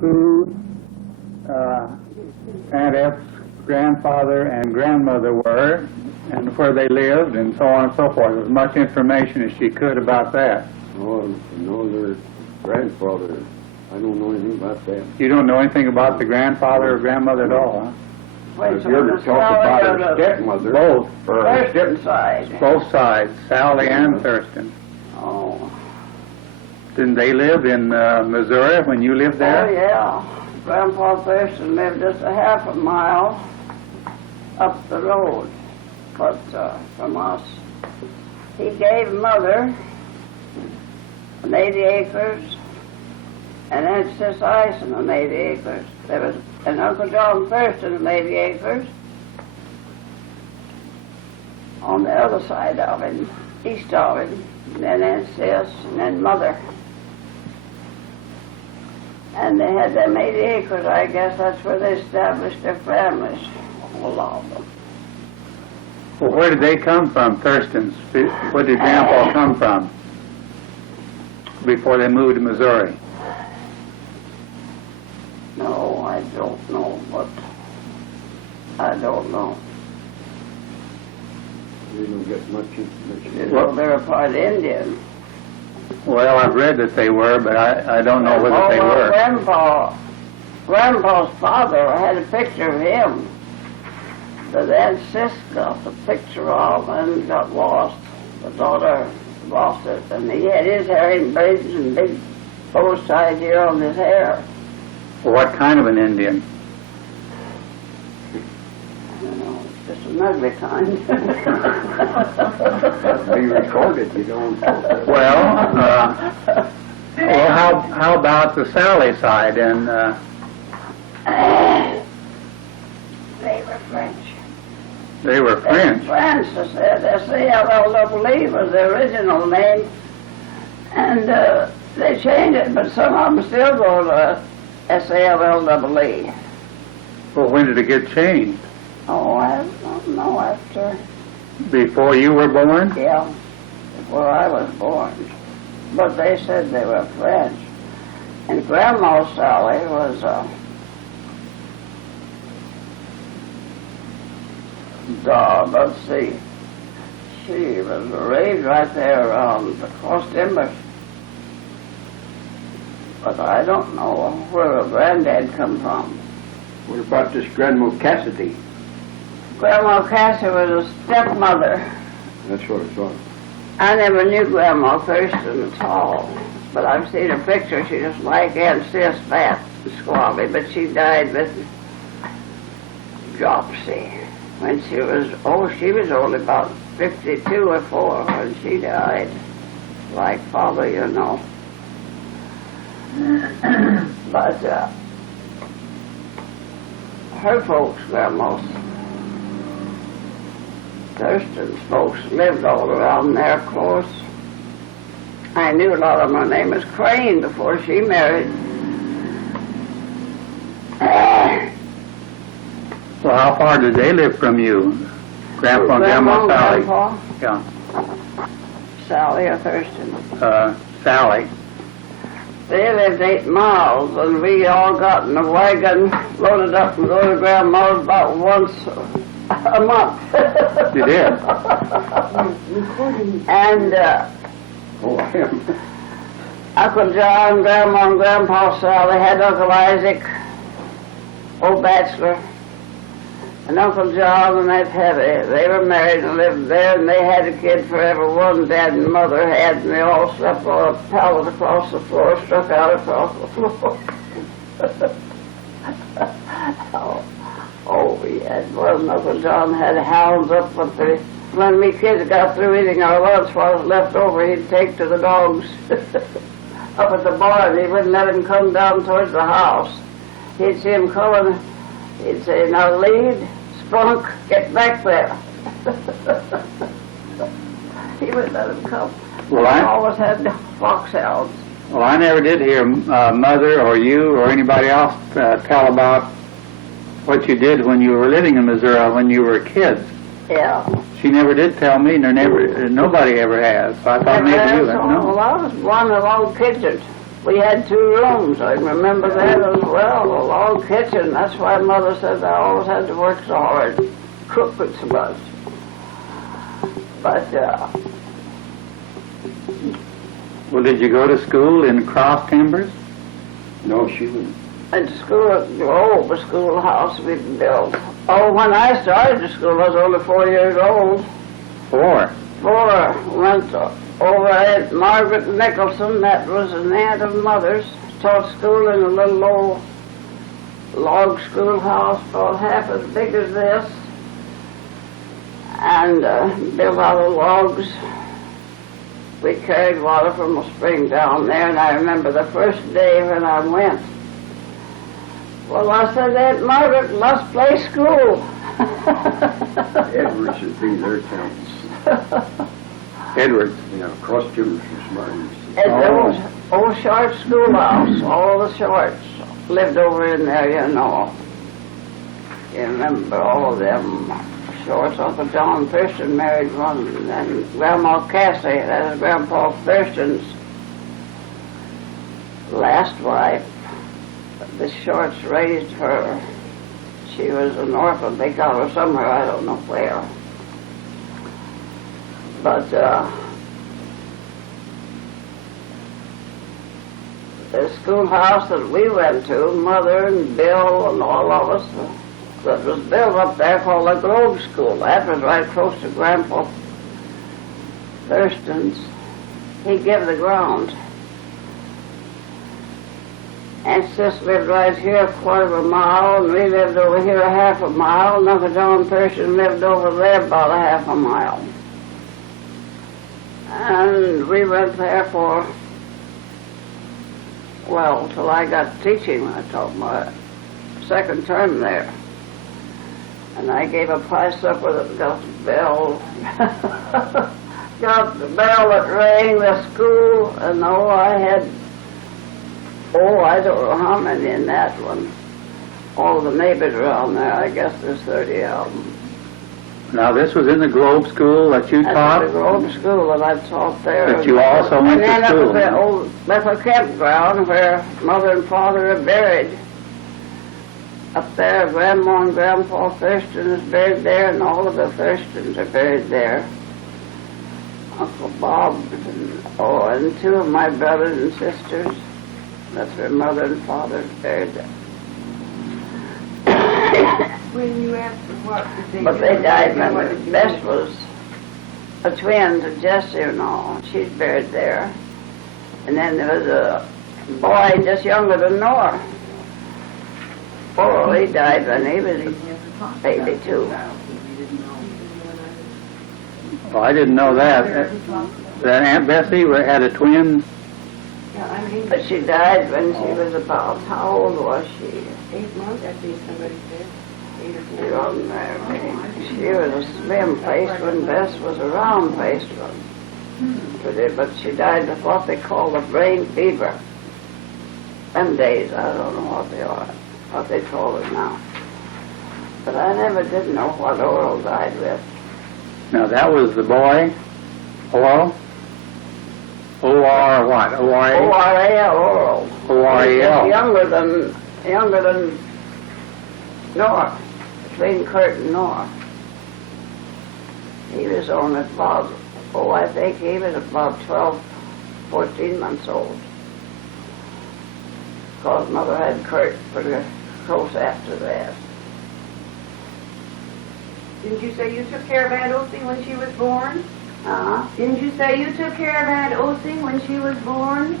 who Aunt F's grandfather and grandmother were, and where they lived, and so on and so forth. As much information as she could about that. Oh, no, their grandfather. I don't know anything about that. You don't know anything about the grandfather or grandmother at all, huh? If you ever talk about her stepmother. Both. Thurston side. Both sides, Sally and Thurston. Oh. Didn't they live in Missouri when you lived there? Oh, yeah. Grandpa Thurston lived just a half a mile up the road, but from us. He gave Mother 80 acres, and Aunt Sis Ison 80 acres. There was an Uncle John Thurston 80 acres on the other side of him, east of him, and then Aunt Sis, and then Mother. And they had them 80 acres, I guess that's where they established their families, all of them. Well, where did they come from, Thurston's? Where did Grandpa come from before they moved to Missouri? No, I don't know, but I don't know. We don't get much information. You know, they're a part Indian. Well, I've read that they were, but I don't know whether they were. Grandpa's father had a picture of him, but then Sis got the picture of and got lost. The daughter lost it, and he had his hair in braids and big bow ties here on his hair. Well, what kind of an Indian? I don't know, just an ugly kind. Be recorded, you don't. Well, how about the Sally side? And they were French. they were French. Francis said S-A-L-L-E was the original name, and they changed it, but some of them still go to S-A-L-L-E. Well, when did it get changed? Oh, I don't know, after, Before you were born? yeah, before I was born. But they said they were French. And Grandma Sally was, let's see, she was raised right there around the Cross Timbers. But I don't know where her granddad come from. What about this Grandma Cassidy? Grandma Cassie was a stepmother. That's what I thought. I never knew Grandma Thurston at all, but I've seen her picture. She just like Aunt Sis, fat and squabby, but she died with dropsy when she was only about 52 or 4 when she died, like Father, you know. But her folks, Grandma's Thurston's folks lived all around there, of course. I knew a lot of them. Her name was Crane before she married. Well, how far did they live from you? Grandpa and Grandma Sally? Grandpa, Yeah. Sally or Thurston. Sally. They lived 8 miles, and we all got in a wagon, loaded up and go to Grandma's about once a month. You did? And Oh, I am. Uncle John, Grandma and Grandpa Sally had Uncle Isaac, old bachelor, and Uncle John and Aunt Hetty. They were married and lived there, and they had a kid forever. One Dad and Mother had, and they all slept on a pallet across the floor, struck out across the floor. Oh, we had one. Uncle John had hounds up with the... When we kids got through eating our lunch, what was left over, he'd take to the dogs up at the barn. He wouldn't let him come down towards the house. He'd see him coming. He'd say, "Now, Lead, Spunk, get back there." He wouldn't let him come. Well, I always had foxhounds. Well, I never did hear Mother or you or anybody else tell about what you did when you were living in Missouri when you were kids. Yeah. She never did tell me, nobody ever has. So I thought maybe you had. Well, No. I was born along pigeons. We had 2 rooms. I remember that as well. A log kitchen. That's why Mother said I always had to work so hard, cook it so much. But Well, did you go to school in Cross Timbers? No, she was. at school, the old schoolhouse we built. Oh, when I started the school, I was only 4 years old. 4. 4 went over at Margaret Nicholson, that was an aunt of Mother's, taught school in a little old log schoolhouse about half as big as this, and built out of logs. We carried water from a spring down there, and I remember the first day when I went. Well, I said, Aunt Margaret, let's play school. Edwards should be their counts. Edwards. Yeah, Cross Timbers was mine. At the old short schoolhouse, all the shorts lived over in there, you know. You remember all of them shorts. Uncle John Thurston married one, and Grandma Cassie, that is Grandpa Thurston's last wife. The shorts raised her. She was an orphan. They got her somewhere, I don't know where. But the schoolhouse that we went to, Mother and Bill and all of us, that was built up there called the Grove School. That was right close to Grandpa Thurston's. He gave the ground. And Sis lived right here a quarter of a mile, and we lived over here a half a mile, and Uncle John Thurston lived over there about a half a mile. And we went there for, well, till I got teaching. I taught my second term there. And I gave a pie supper that got the bell. Got the bell that rang the school, and I had, I don't know how many in that one. All the neighbors around there, I guess there's 30 of them. Now, this was in the Grove School that you taught? That's the Grove School that I taught there. But you also went to school. And then school. up at the old Bethel campground where Mother and Father are buried. Up there, Grandma and Grandpa Thurston is buried there, and all of the Thurstons are buried there. Uncle Bob and 2 of my brothers and sisters. That's where Mother and Father is buried there. When you asked what did they But do? they died when Bess was a twin to Jessie and all. She's buried there. And then there was a boy just younger than Noah. Oh, he died when he was a baby too. Oh, I didn't know that. That Aunt Bessie had a twin. Yeah, I mean, But she died when she was about, how old was she? 8 months, I think somebody said. 8 or She 9. wasn't very. She was a slim face when Bess was a round faced one. But she died of what they call the brain fever. Them days, I don't know what they are, what they call it now. But I never did know what Oral died with. Now, that was the boy. Oral? O-R what? O-R-A? O-R-A-L, Oral. O-R-A-L. He's younger than Noah, between Kurt and Noah. He was only about, I think he was about 12, 14 months old. Because Mother had Kurt pretty close after that. Didn't you say you took care of Aunt Osing when she was born? Didn't you say you took care of Aunt Osing when she was born?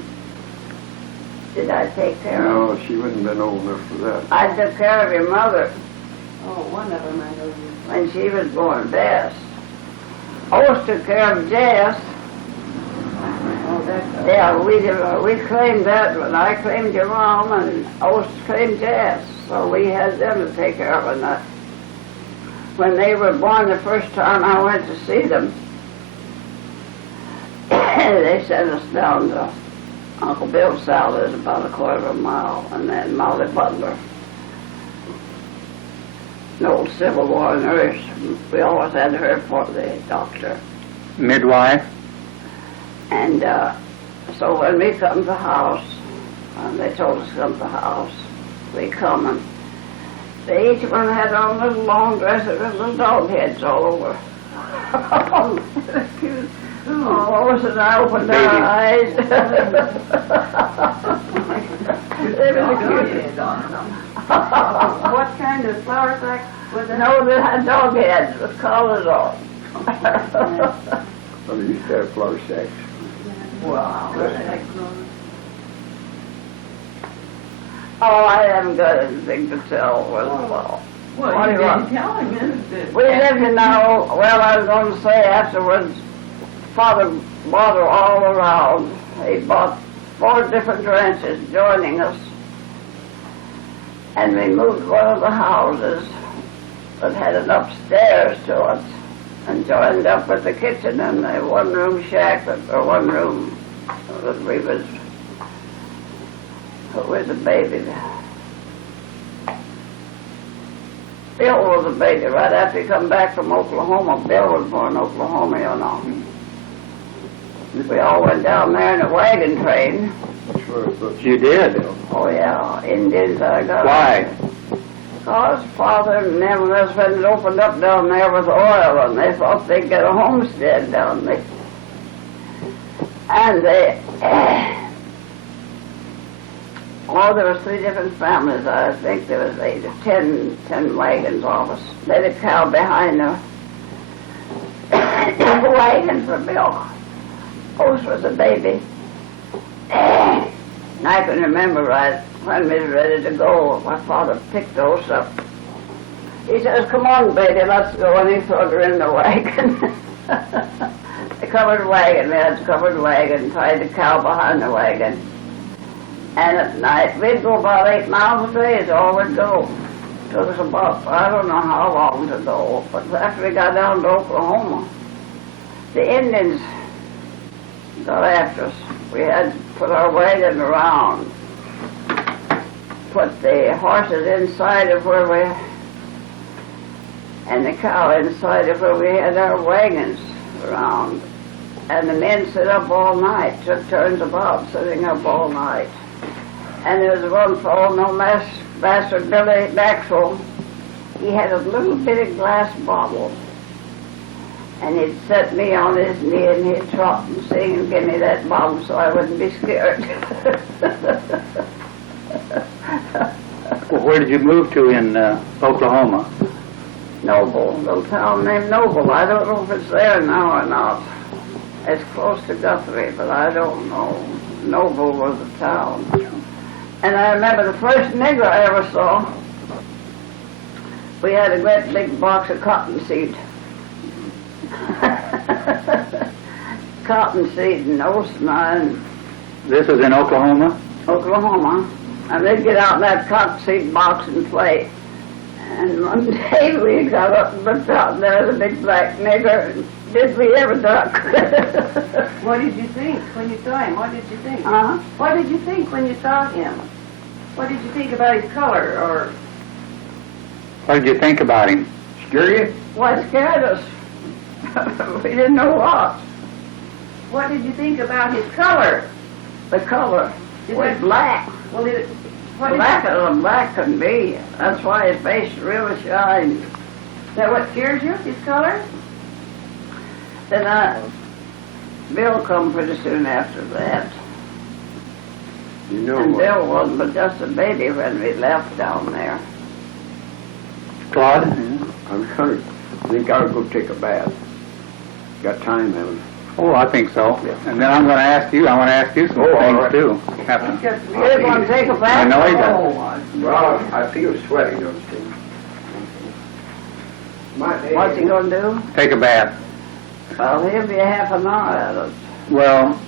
Did I take care of No, she wouldn't have been old enough for that. I took care of your mother Oh, one of them I know you. when she was born, Bess. Oz took care of Jess. Oh, that's Yeah, we claimed that one. I claimed your mom, and Oz claimed Jess. So we had them to take care of. And when they were born the first time I went to see them, they sent us down to Uncle Bill's salad, about a quarter of a mile, and then Molly Butler. An old Civil War nurse. We always had her for the doctor. Midwife? And so when we come to the house, And they told us to come to the house. We come, and they each one had on little long dresses with little dog heads all over. Oh, so I opened our eyes. They were the cutest. What kind of flour sack was it? No, they had dog heads with collars on. Well, they used to have flour sacks. Wow. Oh, I haven't got anything to tell. Well, Well, what do you you want? didn't tell him, is it? We lived in our, well, I was going to say afterwards, Father bought her all around. He bought 4 different ranches joining us. And we moved one of the houses that had an upstairs to it and joined up with the kitchen and the one-room shack, or one-room that we was with a baby. Bill was a baby right after he come back from Oklahoma. Bill was born in Oklahoma, you know. We all went down there in a wagon train. Sure, but You did? Oh yeah, Indians I got. Why? Because Father and them and us had it opened up down there with oil, and they thought they'd get a homestead down there. And they, oh, there was 3 different families. I think there was 8 or 10 wagons of us. They had a cow behind the wagon for milk. Ours was a baby. And I can remember right when we were ready to go, my father picked Ours up. He says, "Come on, baby, let's go," and he threw her in the wagon. The covered wagon, we had a covered wagon, tied the cow behind the wagon. And at night, we'd go about 8 miles a day is all we'd go. Took us about, I don't know how long to go, but after we got down to Oklahoma, the Indians got after us. We had to put our wagon around, put the horses inside of where we, and the cow inside of where we had our wagons around. And the men sit up all night, took turns about sitting up all night. And there was one fellow, Master Billy Maxwell. He had a little bitty glass bottle. And he'd set me on his knee and he'd trot and sing and give me that bottle so I wouldn't be scared. Well, where did you move to in Oklahoma? Noble, a little town named Noble. I don't know if it's there now or not. It's close to Guthrie, but I don't know. Noble was a town. And I remember the first nigger I ever saw, we had a great big box of cottonseed. Cottonseed and oats, This is in Oklahoma? Oklahoma. And they'd get out in that cottonseed box and play. And one day we got up and looked out and there was a big black nigger, and did we ever duck? What did you think when you saw him? What did you think? Huh? What did you think when you saw him? What did you think about his color, or What did you think about him? scare you? What scared us? We didn't know what. what did you think about his color? The color Is was that- black. Well, what did Blacker than black can be. That's why his face really shines. Is that what scares you? His color? Then Bill come pretty soon after that. You know And what? Bill wasn't but just a baby when we left down there. Claude? I'm gonna think I'll go take a bath. Got time, haven't Oh, I think so. And then I want to ask you some Oh, all things right. too. After. You're going to take a bath? I know he does. Oh, I? Well, I feel sweaty, don't you? what's he going to do? Take a bath. Well, he'll be a half an hour at it. Well,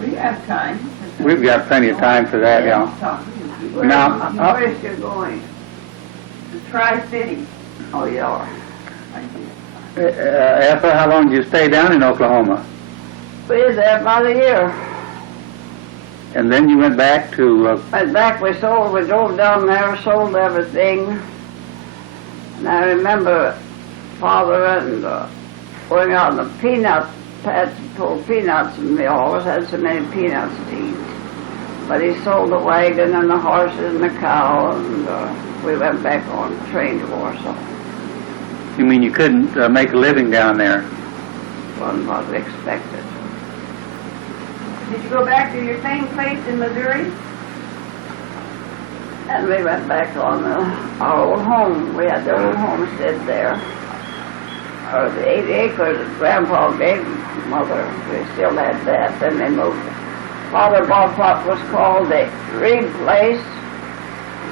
We have time. we've got plenty of time for that, yeah. Now, Where's you going? The Tri-City. Oh, you are. Ethel, how long did you stay down in Oklahoma? We was there about a year. And then you went back to, Went back, we drove down there, sold everything. And I remember Father and going out in the peanut patch to pull peanuts, and we always had so many peanuts to eat. But he sold the wagon and the horses and the cow, and we went back on the train to Warsaw. You mean you couldn't make a living down there? Wasn't what we expected. Did you go back to your same place in Missouri? And we went back on our old home. We had the old homestead there. Or the 80 acres that Grandpa gave Mother. We still had that. Then they moved. Father bought what was called the Reed Place,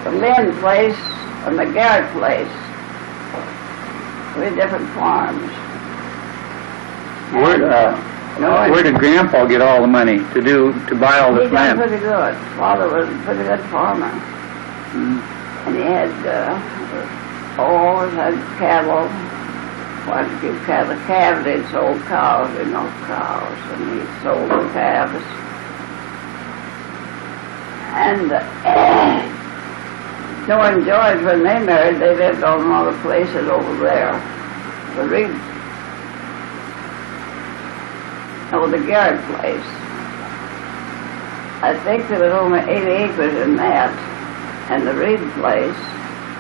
the Lynn Place, and the Garrett Place. 3 different farms. Where did Grandpa get all the money to buy all He this done land? pretty good. Father was a pretty good farmer. Mm. And he had, always had cattle, quite a few cattle. Calves, he'd sold cows, cows, and he sold the calves. And Noah and George, when they married, they lived on one of the places over there. The Reed, the Garrett place. I think there was only 80 acres in that. And the Reed place,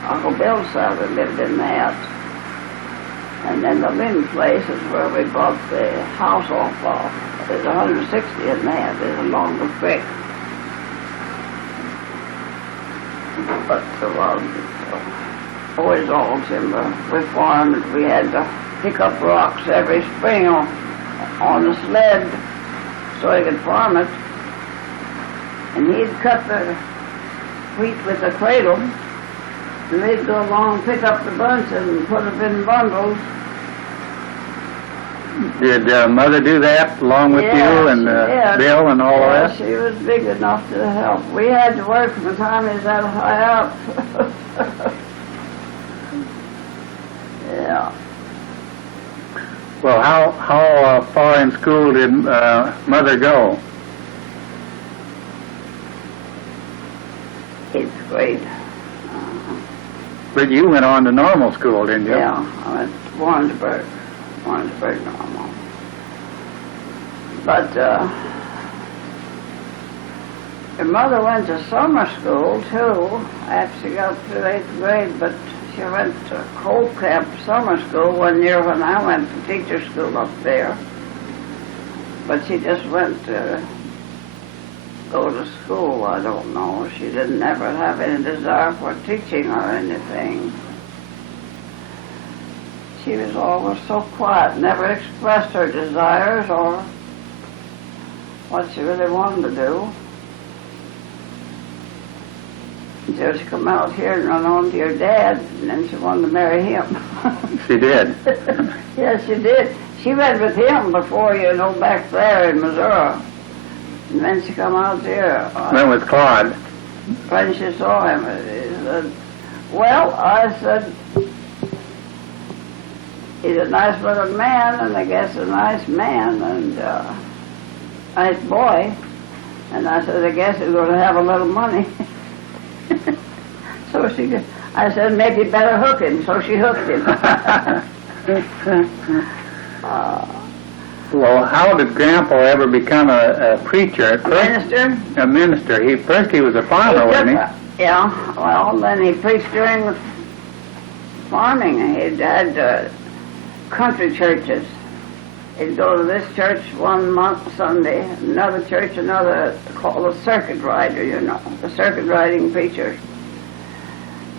Uncle Bill's son lived in that. And then the Lynn place is where we bought the house off of. There's 160 in that. There's along the creek. But there was always all timber. We farmed. We had to pick up rocks every spring on the sled so he could farm it. And he'd cut the wheat with a cradle, and they'd go along, pick up the bunch, and put it in bundles. Did Mother do that along with you and Bill and all the rest? She was big enough to help. We had to work from the time he was that high up. Yeah. Well, how far in school did Mother go? 8th grade. But you went on to normal school, didn't you? Yeah, I went to Warrensburg normal. But her mother went to summer school too after she got through 8th grade, but she went to Cold Camp summer school one year when I went to teacher school up there. But she just went to go to school, I don't know. She didn't ever have any desire for teaching or anything. She was always so quiet, never expressed her desires or what she really wanted to do. Until she come out here and run on to your dad, and then she wanted to marry him. She did. Yes, she did. She went with him before, back there in Missouri. And then she come out here. Went with Claude. When she saw him, he said, well, I said, he's a nice looking man, and I guess a nice man, and nice boy. And I said, I guess he's going to have a little money. So I said, maybe better hook him. So she hooked him. Well, how did Grandpa ever become a preacher at first? Minister? A minister. First he was a farmer, wasn't he? Yeah, well, then he preached during the farming. He'd had country churches. He'd go to this church one month Sunday, another church, called a circuit rider, the circuit riding preacher.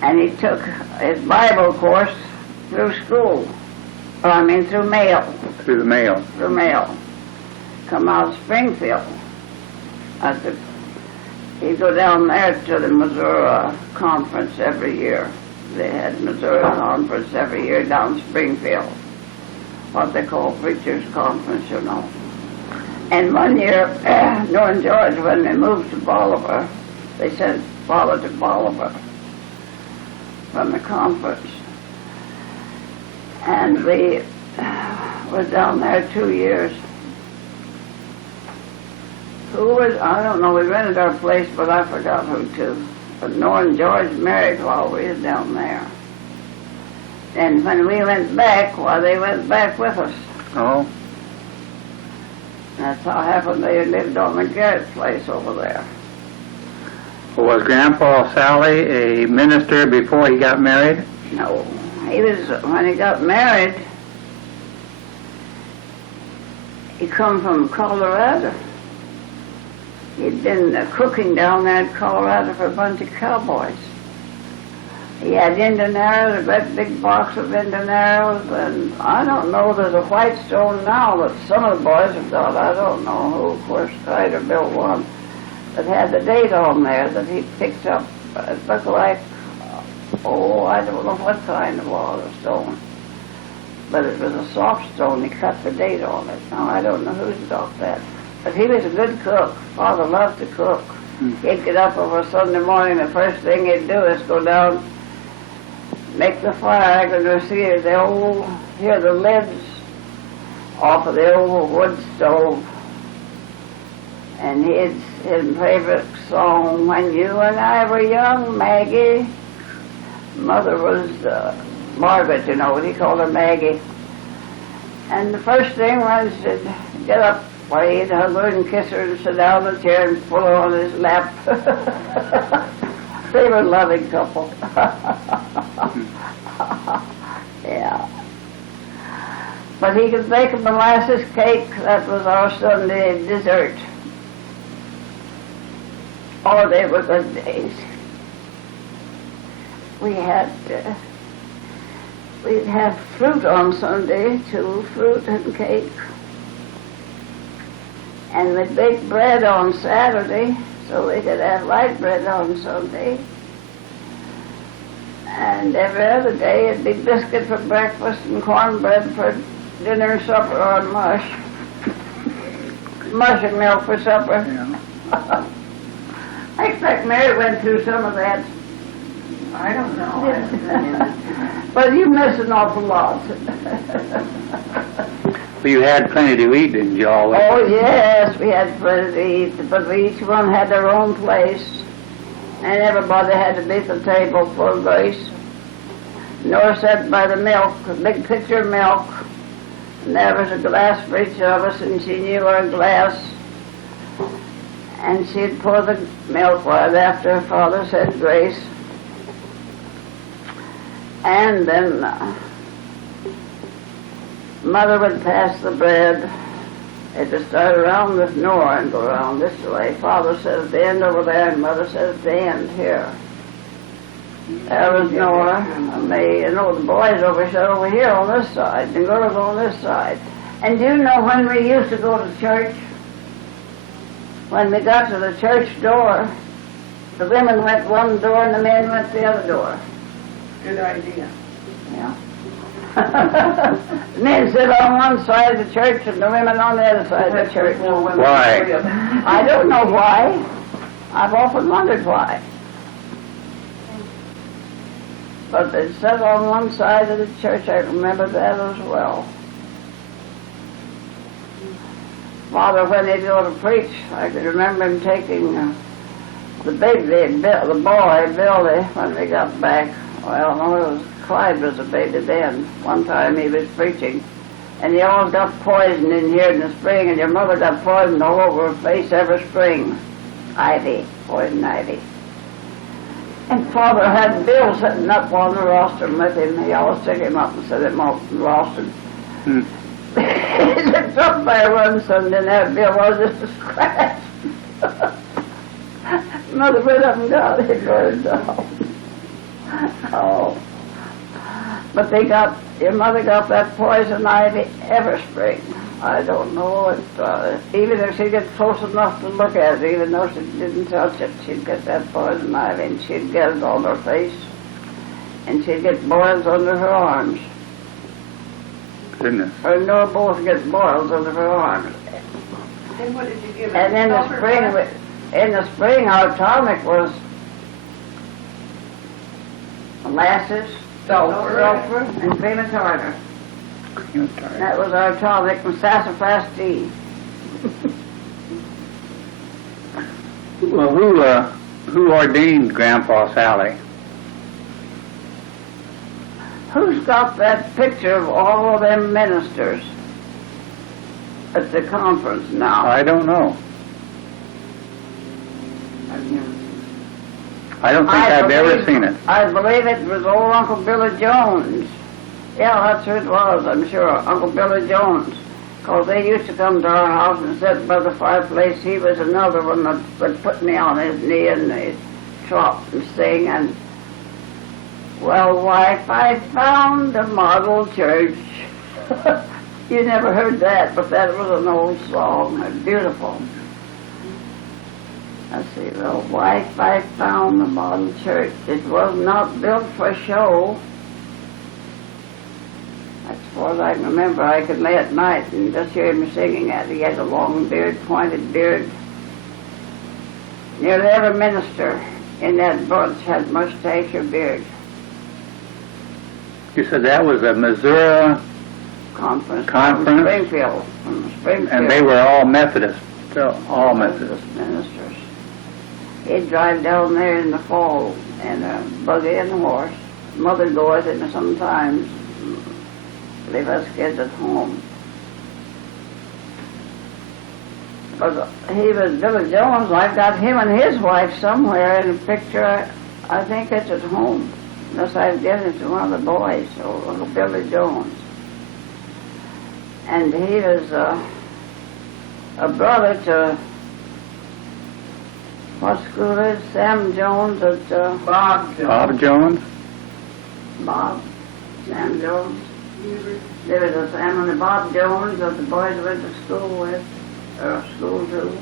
And he took his Bible course through school. Through mail. Through the mail. Through mail. Come out of Springfield. He'd go down there to the Missouri conference every year. They had Missouri conference every year down in Springfield. What they call Preachers Conference, And one year, Noah and George, when they moved to Bolivar, they sent Father to Bolivar from the conference. And we were down there 2 years. I don't know, we rented our place, but I forgot who to. But Noah and George married while we were down there. And when we went back, they went back with us. Oh. That's how it happened. They lived on the Garrett place over there. Was Grandpa Sally a minister before he got married? No, he was, when he got married, he come from Colorado. He'd been cooking down there in Colorado for a bunch of cowboys. He had Indian arrows, a great big box of Indian arrows, and I don't know, there's a white stone now that some of the boys have got. I don't know who, of course, tried or built one that had the date on there that he picked up. It looked like, I don't know what kind it was, a stone. But it was a soft stone. He cut the date on it. Now, I don't know who's got that. But he was a good cook. Father loved to cook. He'd get up over Sunday morning, the first thing he'd do is go down, make the fire. I could see hear the lids off of the old wood stove. And his favorite song, When You and I Were Young, Maggie. Mother was Margaret, you know, he called her Maggie. And the first thing was to get up, he'd hug her and kiss her and sit down in the chair and pull her on his lap. They were a loving couple. Yeah. But he could bake a molasses cake. That was our Sunday dessert. Oh, they were good days. We'd have fruit on Sunday, too, fruit and cake. And we'd bake bread on Saturday, so we could have light bread on Sunday. And every other day it'd be biscuit for breakfast and cornbread for dinner and supper, or mush. Mush and milk for supper. Yeah. I expect Mary went through some of that. I don't know. But you miss an awful lot. Well, you had plenty to eat, didn't you always? Oh, yes, we had plenty to eat, but we each one had their own place, and everybody had to be at the table for grace. Norris sat by the milk, a big pitcher of milk, and there was a glass for each of us, and she knew our glass, and she'd pour the milk right after her father said grace. And then Mother would pass the bread. It would start around this door and go around this way. Father said at the end over there, and Mother said at the end here. There was Nora and me, and the boys over here on this side, and the girls on this side. And do you know when we used to go to church? When we got to the church door, the women went one door and the men went the other door. Good idea. Yeah. The men sit on one side of the church and the women on the other side of the church. Why? I don't know why. I've often wondered why. But they sat on one side of the church. I remember that as well. Father, when he'd go to preach, I could remember him taking the boy, Billy, when we got back. Well, no, Claude was a baby then. One time he was preaching, and he always got poison in here in the spring, and your mother got poison all over her face every spring. Ivy, poison ivy. And Father had Bill sitting up on the rostrum with him. He always took him up and set him up on the rostrum. He looked up by one Sunday, and that Bill was just a scratch. Mother went up and got it, burned off. Oh. But your mother got that poison ivy every spring. I don't know, even if she gets close enough to look at it, even though she didn't touch it, she'd get that poison ivy, and she'd get it on her face, and she'd get boils under her arms. Goodness. Her and Nora both get boils under her arms. And what did you give her? And in the spring, our tonic was molasses, sulfur, and cream of tartar. That was our tonic, and sassafras tea. Well, who ordained Grandpa Sally? Who's got that picture of all of them ministers at the conference now? I don't know. I don't think I've ever seen it. I believe it was old Uncle Billy Jones. Yeah, that's who it was, I'm sure, Uncle Billy Jones. Because they used to come to our house and sit by the fireplace. He was another one that would put me on his knee and they'd trot and sing. And, well, wife, I found a model church. You never heard that, but that was an old song. Beautiful. Let's see, well, wife, I found the model church. It was not built for show. As far as I can remember, I could lay at night and just hear him singing it. He had a long beard, pointed beard. Nearly every minister in that bunch had mustache or beard. You said that was a Missouri, Conference. Conference? From Springfield. From Springfield. and they were all Methodist, all Methodist. Ministers. He'd drive down there in the fall in a buggy and a horse. Mother'd go with him sometimes. Leave us kids at home. But he was Billy Jones. I've got him and his wife somewhere in a picture. I think it's at home. Unless I've given it to one of the boys, so Uncle Billy Jones. And he was a brother to, what school is Sam Jones at Bob Jones. Bob Jones? Bob, Sam Jones. There was a Sam and a Bob Jones that the boys went to school with, or school to,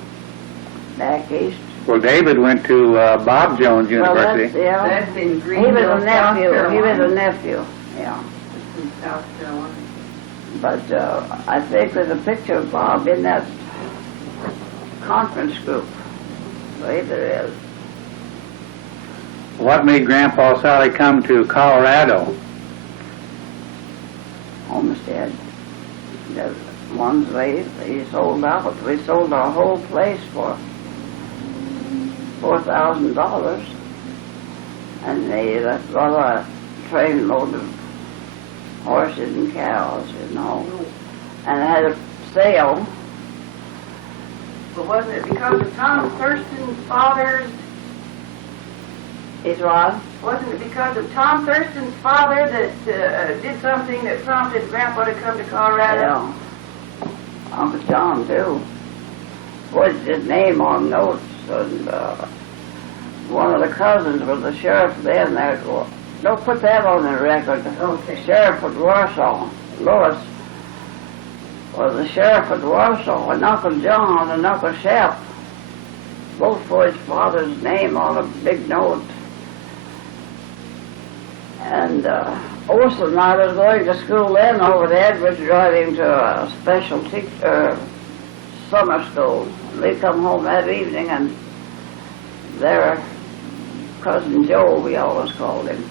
back east. Well, David went to Bob Jones University. Well, yeah. That's in He was Greenville, a nephew. South He was a Carolina. nephew, yeah. It's in South Carolina. But I think there's a picture of Bob in that conference group. I believe there is. What made Grandpa Sally come to Colorado? Homestead. The ones he sold out. We sold our whole place for $4,000. And they left a trainload of horses and cows, you know. And I had a sale. But wasn't it because of Tom Thurston's father's, He's what? wasn't it because of Tom Thurston's father that did something that prompted Grandpa to come to Colorado? Yeah. Uncle John, too. Put his name on notes, and one of the cousins was the sheriff then. Don't put that on the record. Okay. Sheriff at Warsaw, Lewis, was the sheriff at Warsaw, and Uncle John and Uncle Shep both put his father's name on a big note. And Olson and I was going to school then over to Edwards, driving to a special summer school. We'd come home that evening, and there, Cousin Joe, we always called him,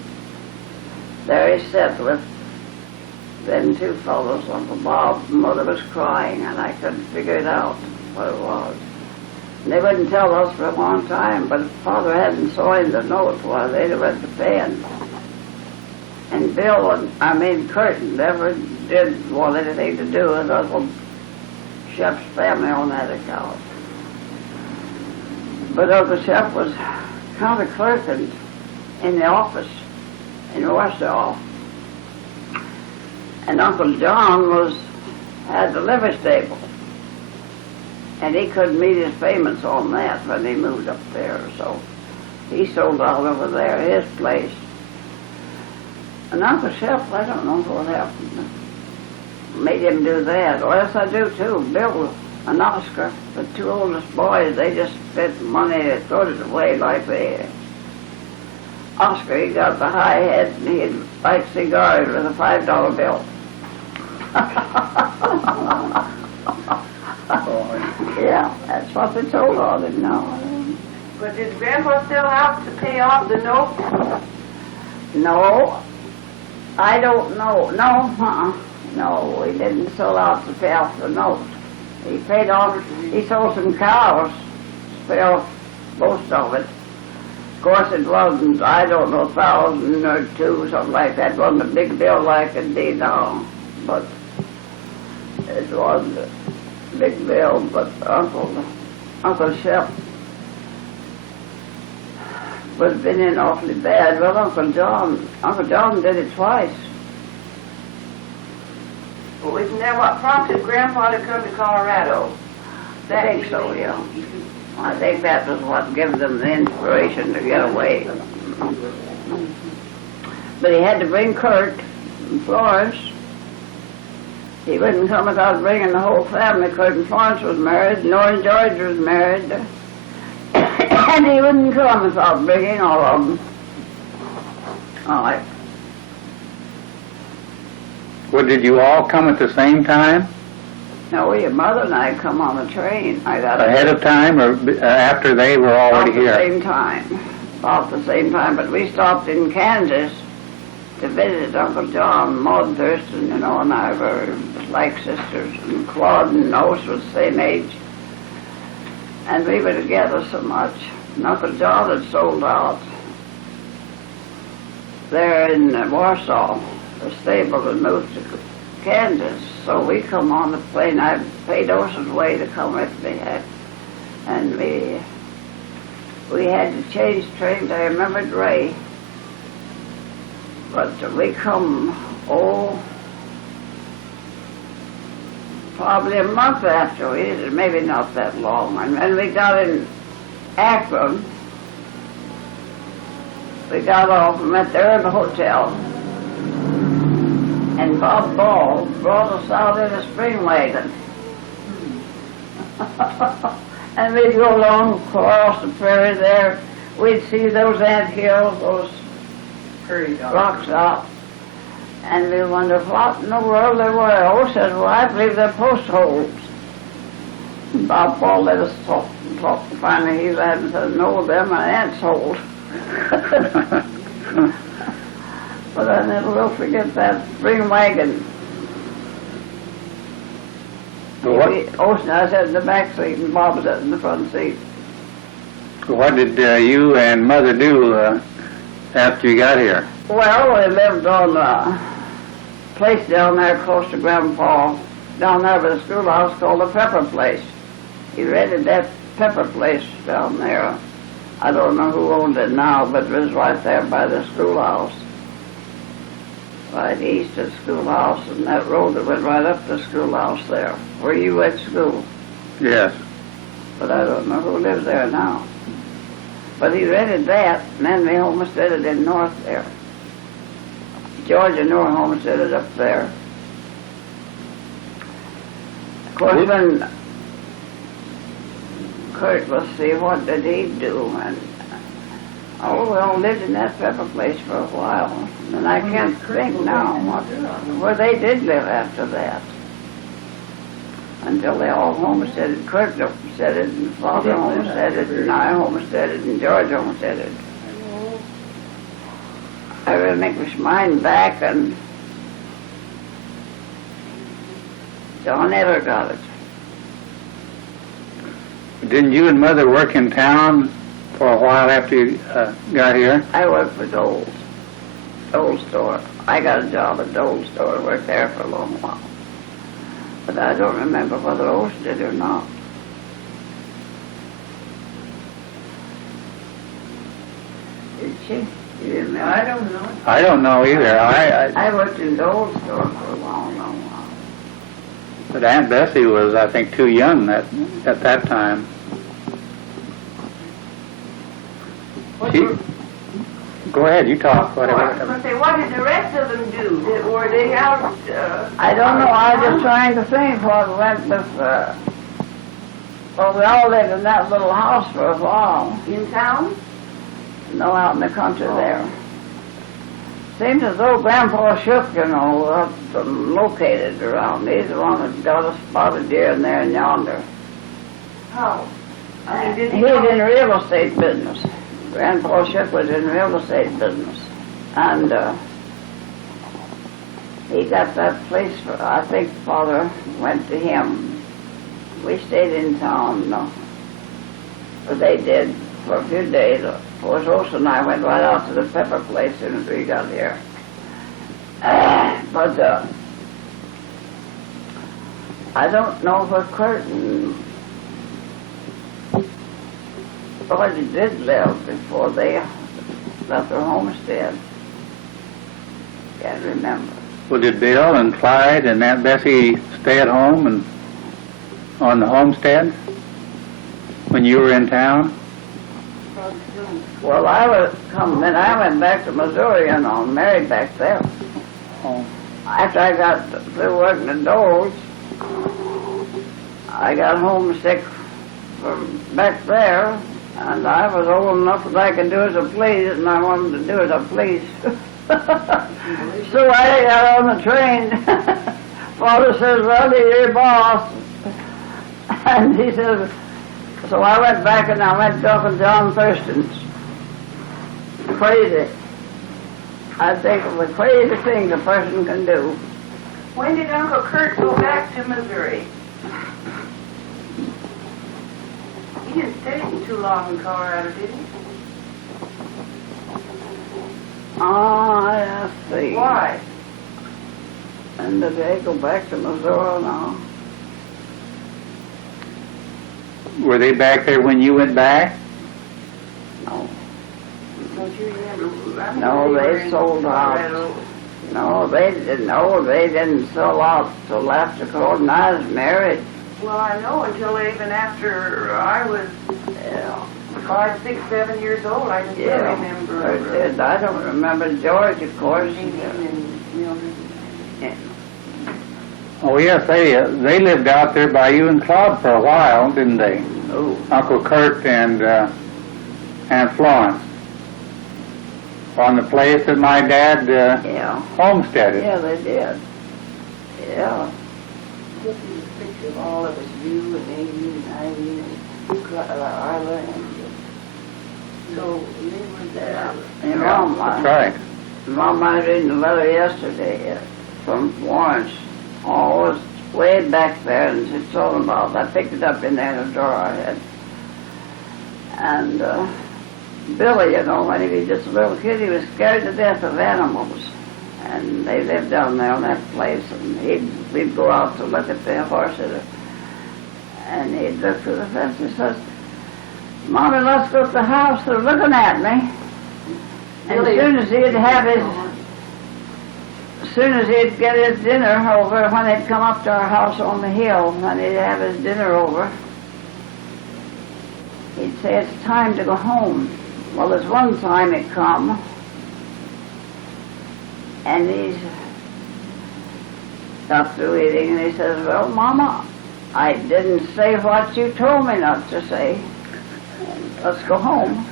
there he sat with them two fellows, Uncle Bob. Mother was crying, and I couldn't figure it out what it was. And they wouldn't tell us for a long time, but Father hadn't signed the note while they'd read the pen. And Kurt never did want anything to do with Uncle Shep's family on that account. But Uncle Shep was county clerk in the office in Warsaw. And Uncle John had the livery stable. And he couldn't meet his payments on that when he moved up there, so he sold out over there, his place. And Uncle Shep, I don't know what happened. Made him do that. Or else I do too. Bill and Oscar, the two oldest boys, they just spent money and threw it away like they... Oscar, he got the high head and he'd like cigars with a $5 bill. Yeah, that's what they told all of them now. But did Grandpa sell out to pay off the note? No, I don't know. No, no, he didn't sell out to pay off the note. He paid off, he sold some cows to pay off most of it. Of course, it wasn't, I don't know, 1,000 or 2, something like that. It wasn't a big bill like it be now, but it wasn't a big bill. But Uncle Shep was been in awfully bad. Well, Uncle John did it twice. Well, isn't that what prompted Grandpa to come to Colorado? I think so, yeah. I think that was what gave them the inspiration to get away. But he had to bring Kurt and Florence. He wouldn't come without bringing the whole family. Kurt and Florence was married, Norris and George was married. And he wouldn't come without bringing all of them. All right. Well, did you all come at the same time? No, your mother and I come on the train. I got Ahead of time or after they were already about here? the same time. About the same time, but we stopped in Kansas to visit Uncle John. Maud Thurston, and I were like sisters, and Claude and Norris was the same age. And we were together so much. And Uncle John had sold out there in Warsaw, the stable, and moved to Kansas. So we come on the plane. I paid Ocean's way to come with me. And we had to change trains. I remembered Ray. But we come, probably a month after we did it, maybe not that long. And when we got in Akron, we got off and met there in the hotel. And Bob Ball brought us out in a spring wagon. And we'd go along across the prairie there. We'd see those ant hills, those rocks out. And we wondered what in the world they were. Oh, said, well, I believe they're post holes. And Bob Ball let us talk and talk. And finally he laughed and said, no, them are ants' holes. But I never will forget that spring wagon. Ocean, I sat in the back seat and Bob sat in the front seat. What did you and Mother do after you got here? Well, we lived on a place down there close to Grandpa, down there by the schoolhouse called the Pepper Place. He rented that Pepper Place down there. I don't know who owned it now, but it was right there by the schoolhouse. Right east of the schoolhouse, and that road that went right up to the schoolhouse there, where you went to school. Yes. But I don't know who lives there now. But he rented that, and then we homesteaded in north there. George and Norris homesteaded up there. Of course, when Kurt, let's see, what did he do? And we all lived in that Pepper Place for a while. And I can't think now where they did live after that. Until they all homesteaded. Kurt homesteaded, and Father homesteaded, and I homesteaded, and George homesteaded. I really make my mind back, and John never got it. Didn't you and Mother work in town for a while after you got here? I worked for Dole's store. I got a job at Dole's store. I worked there for a long while. But I don't remember whether Ocean did or not. Did she? You didn't remember? I don't know. I don't know either. I worked in Dole's store for a long, long while. But Aunt Bessie was, I think, too young at that time. Go ahead, you talk. Whatever. What did the rest of them do? Were they out? I don't know. I was just trying to think what went with. Well, we all lived in that little house for a while. In town? No, out in the country there. Seems as though Grandpa Shook, up located around. He's the one that got a spotted deer in there and yonder. How? I mean, did He's in real estate business. Grandpa Shook was in real estate business. And he got that place for, I think Father went to him. We stayed in town, but they did for a few days. Of course, Osa and I went right out to the Pepper Place as soon as we got here. But I don't know where Curtin or they did live before they left their homestead. Can't remember. Well, did Bill and Clyde and Aunt Bessie stay at home and on the homestead when you were in town? Well, then I went back to Missouri and I married back there. Oh. After I got through working at Dole's, I got homesick from back there, and I was old enough that I could do as I pleased, and I wanted to do as I pleased. So I got on the train. Father says, well, you're your boss. And he says, so I went back and I went to Uncle John Thurston's. Crazy. I think of the crazy thing a person can do. When did Uncle Kurt go back to Missouri? He didn't stay too long in Colorado, did he? Oh, I see. Why? And did they go back to Missouri now? Were they back there when you went back? No. Don't you remember? I mean, No, were they in sold out. Colorado. No, they didn't. No, they didn't sell out till after Claude and I was married. Well, I know until even after I was Yeah. 5, 6, 7 years old. I just Yeah. don't remember. I did. I don't remember George, of course. Oh yes, they lived out there by you and Claude for a while, didn't they? Oh, Uncle Kurt and Aunt Florence on the place that my dad yeah. homesteaded. Yeah, they did. Yeah. This is a picture of all of us, you and Amy and Ivy and Arla, and so they were there. And Mom, That's right. Mom, I was reading the letter yesterday from Florence. Oh, it was way back there, and she told them about it. I picked it up in there in the drawer I had. And Billy, you know, when he was just a little kid, he was scared to death of animals. And they lived down there on that place, and we'd go out to look at the horses. And he'd look through the fence and says, Mommy, let's go to the house. They're looking at me. And as soon as he'd get his dinner over, when he'd come up to our house on the hill, when he'd have his dinner over, he'd say, it's time to go home. Well, there's one time it come, and he's got through eating, and he says, well, Mama, I didn't say what you told me not to say. Let's go home.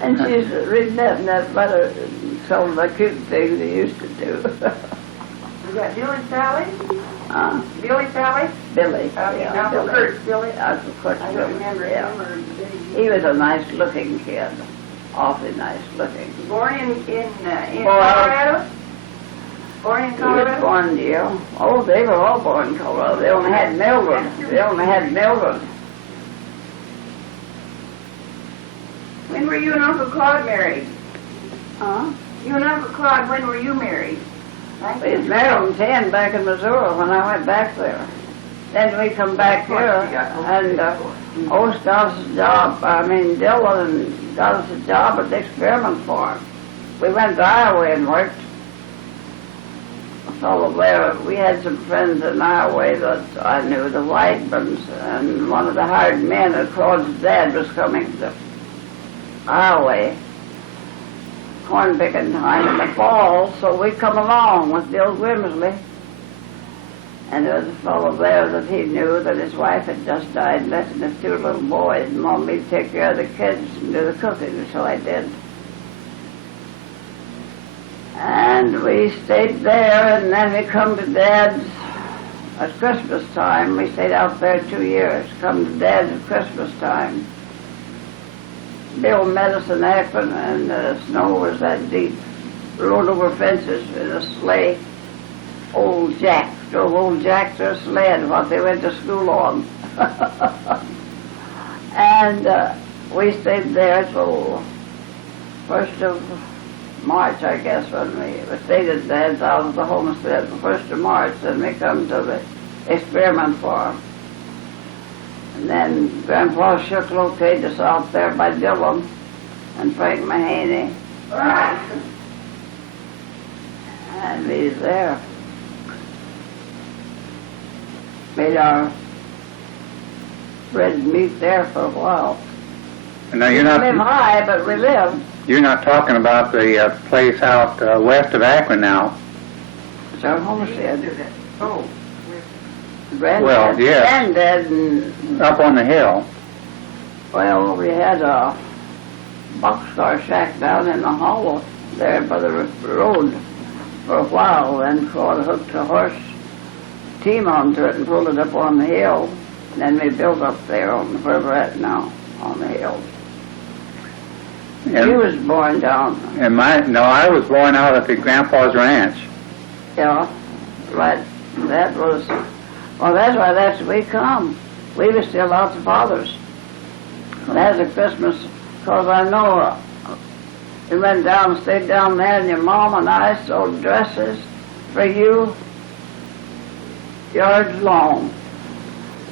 And she's reading that in that letter, some of the cute things he used to do. You got Billy Sally? Billy Sally? Billy. Uncle Kurt, Billy? Uncle Kurt. I don't remember Yeah. him. He was a nice-looking kid. Awfully nice-looking. Born in Well, Colorado? Born in He was Colorado? born, yeah. Oh, they were all born in Colorado. They only had Mildred. When were you and Uncle Claude married? Huh? You and Uncle Claude, when were you married? We was married in 10 back in Missouri when I went back there. Then we come back here, and Otis got us a job, Dylan got us a job at the experiment farm. We went to Iowa and worked. A fellow there, we had some friends in Iowa that I knew, the Whitemans, and one of the hired men of Claude's dad was coming to Iowa, corn picking time in the fall, so we come along with Bill Grimsley. And there was a fellow there that he knew that his wife had just died, left his 2 little boys, and wanted me to take care of the kids and do the cooking, so I did. And we stayed there, and then we come to Dad's at Christmas time. We stayed out there 2 years, come to Dad's at Christmas time. Bill met us in Akron, and the snow was that deep. Rode over fences in a sleigh. Old Jack drove their sled, what they went to school on. And we stayed there till 1st of March, I guess, when we stayed at Dad's out of the homestead the 1st of March. Then we come to the experiment farm. And then Grandpa Shook located us out there by Dillon. and Frank Mahaney. And he's there. Made our bread and meat there for a while. And now you're We live not high, but we live. talking about the place out west of Akron now. It's our homestead. Oh, Granddad, Well, yes. Granddad and, Up on the hill. well, we had a boxcar shack down in the hollow there by the road for a while. Then Claude hooked a horse team onto it and pulled it up on the hill. And then we built up there on where we're at now, on the hill. He And, was born down, I was born out at the Grandpa's ranch. yeah, right. That was, well, that's we come. We were still out the fathers. And that's a Christmas, because I know we went down, stayed down there, and your mom and I sewed dresses for you, yards long.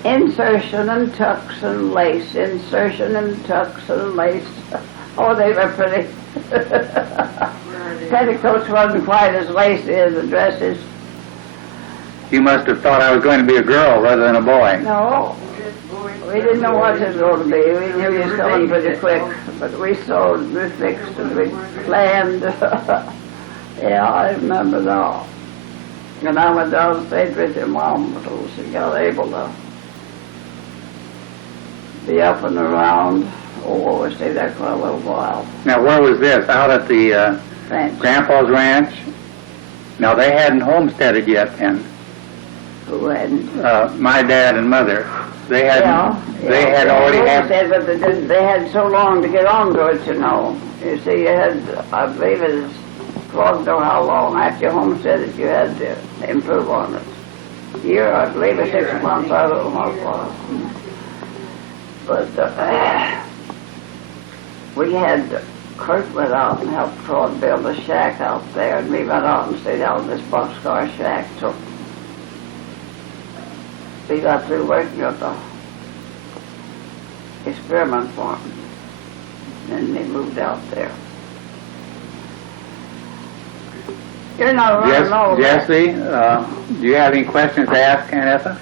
Insertion and tucks and lace, insertion and tucks and lace. Oh, they were pretty. Petticoats wasn't quite as lacy as the dresses. You must have thought I was going to be a girl rather than a boy. No, we didn't know what it was going to be. We knew he was coming pretty quick, but we sewed, we fixed, and we planned. Yeah, I remember that. And I went down and stayed with your mom until she got able to be up and around. Oh, we stayed there for a little while. Now, where was this? Out at the Thanks. Grandpa's ranch? Now, they hadn't homesteaded yet then. Who hadn't? My dad and mother. They hadn't. Yeah, They had already had. Said, but they didn't. They had so long to get onto it, you know. You see, you had, I believe it's, Claude know how long after you homesteaded you had to improve on it. Year, I believe, or 6 months. I don't know how far. But we had Kurt went out and helped Claude build a shack out there, and we went out and stayed out in this boxcar shack till we got through working at the experiment farm. Then they moved out there. You're not running over. Jesse, do you have any questions to ask Aunt Ethel?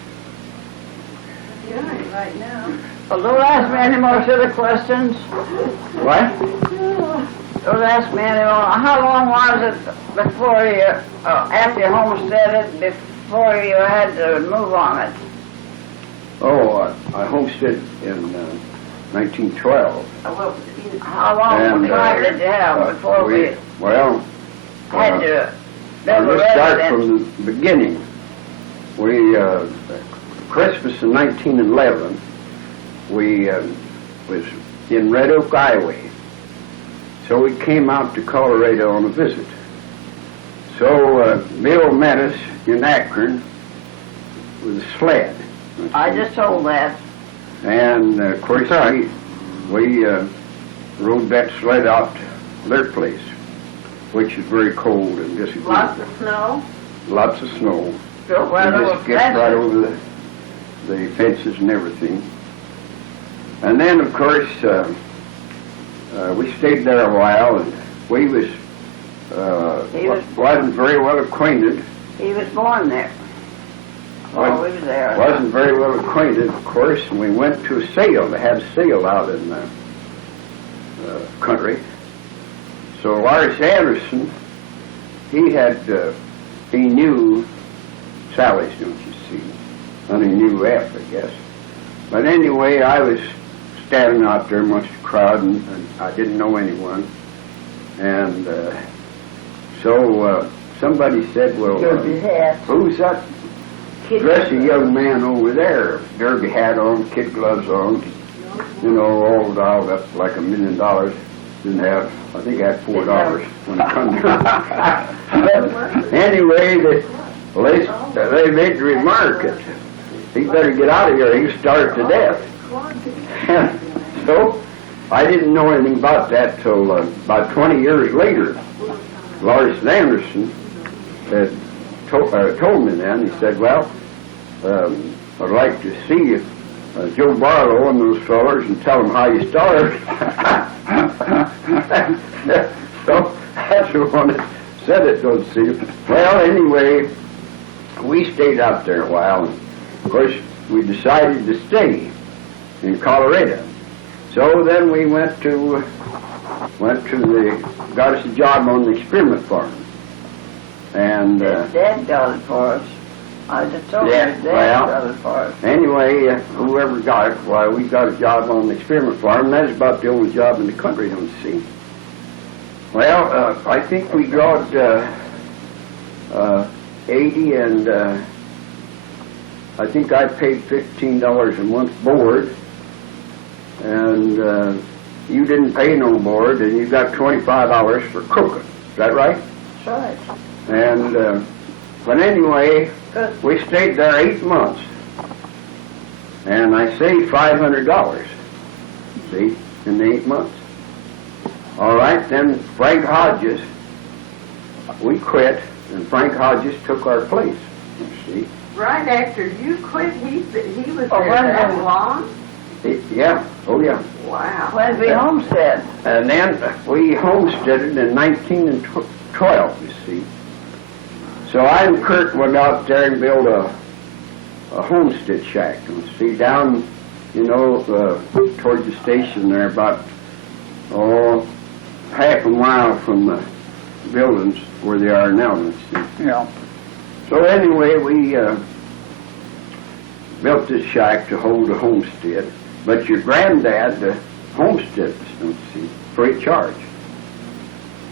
Yeah, right now. Well, don't ask me any more silly questions. What? Don't ask me any more. How long was it before you, after you homesteaded, before you had to move on it? Oh, I homesteaded in 1912. How long And, of time did you have before we Well, had to build a let's start residence? from the beginning. We, Christmas in 1911, we was in Red Oak, Iowa. So we came out to Colorado on a visit. So Bill met us in Akron with a sled. I just told that. And of course, we rode that sled out to their place, which is very cold and disagreeable. Lots of snow. Lots of snow. Drove right You over just get right fences. over the fences and everything. And then, of course, we stayed there a while, and we wasn't very well acquainted. He was born there. Oh, we was there. Wasn't very well acquainted, of course, and we went to a sale. They had a sale out in the country. So Lars Anderson, he knew Sally's, don't you see? And he knew F, I guess. But anyway, I was standing out there amongst the crowd, and I didn't know anyone. And so somebody said, well, Derby hat. who's that dressy young man over there? Derby hat on, kid gloves on, you know, all dialed up like $1 million. Didn't have, I think I had $4 when I come to Anyway, they made the remark that he better get out of here, he'll starve to death. So, I didn't know anything about that till about 20 years later. Lars Anderson had told me then, he said, well, I'd like to see Joe Barlow and those fellers and tell them how you started. So that's the one that said it, don't see. Well, anyway, we stayed out there a while. And of course, we decided to stay in Colorado. So then we got us a job on the experiment farm. And Dad got it for us. I just told Yeah, you, Dad well, got it for us. anyway, whoever got it, why, we got a job on the experiment farm, and that's about the only job in the country, don't you see? Well, I think we got 80, and I think I paid $15 a month board, and you didn't pay no board, and you got 25 hours for cooking. Is that right? That's right. And but anyway, Good. we stayed there 8 months, and I saved $500. See, in the 8 months. All right, then Frank Hodges, we quit, and Frank Hodges took our place. You see, Right after you quit, he was Oh, there when that was- long? Yeah, oh yeah. Wow. When did we homestead? And then we homesteaded in 1912, you see. So I and Kurt went out there and built a homestead shack. You see, down, toward the station there, about, half a mile from the buildings where they are now, you see. Yeah. So anyway, we built this shack to hold a homestead. But your granddad homesteaded us, don't you see, free of charge.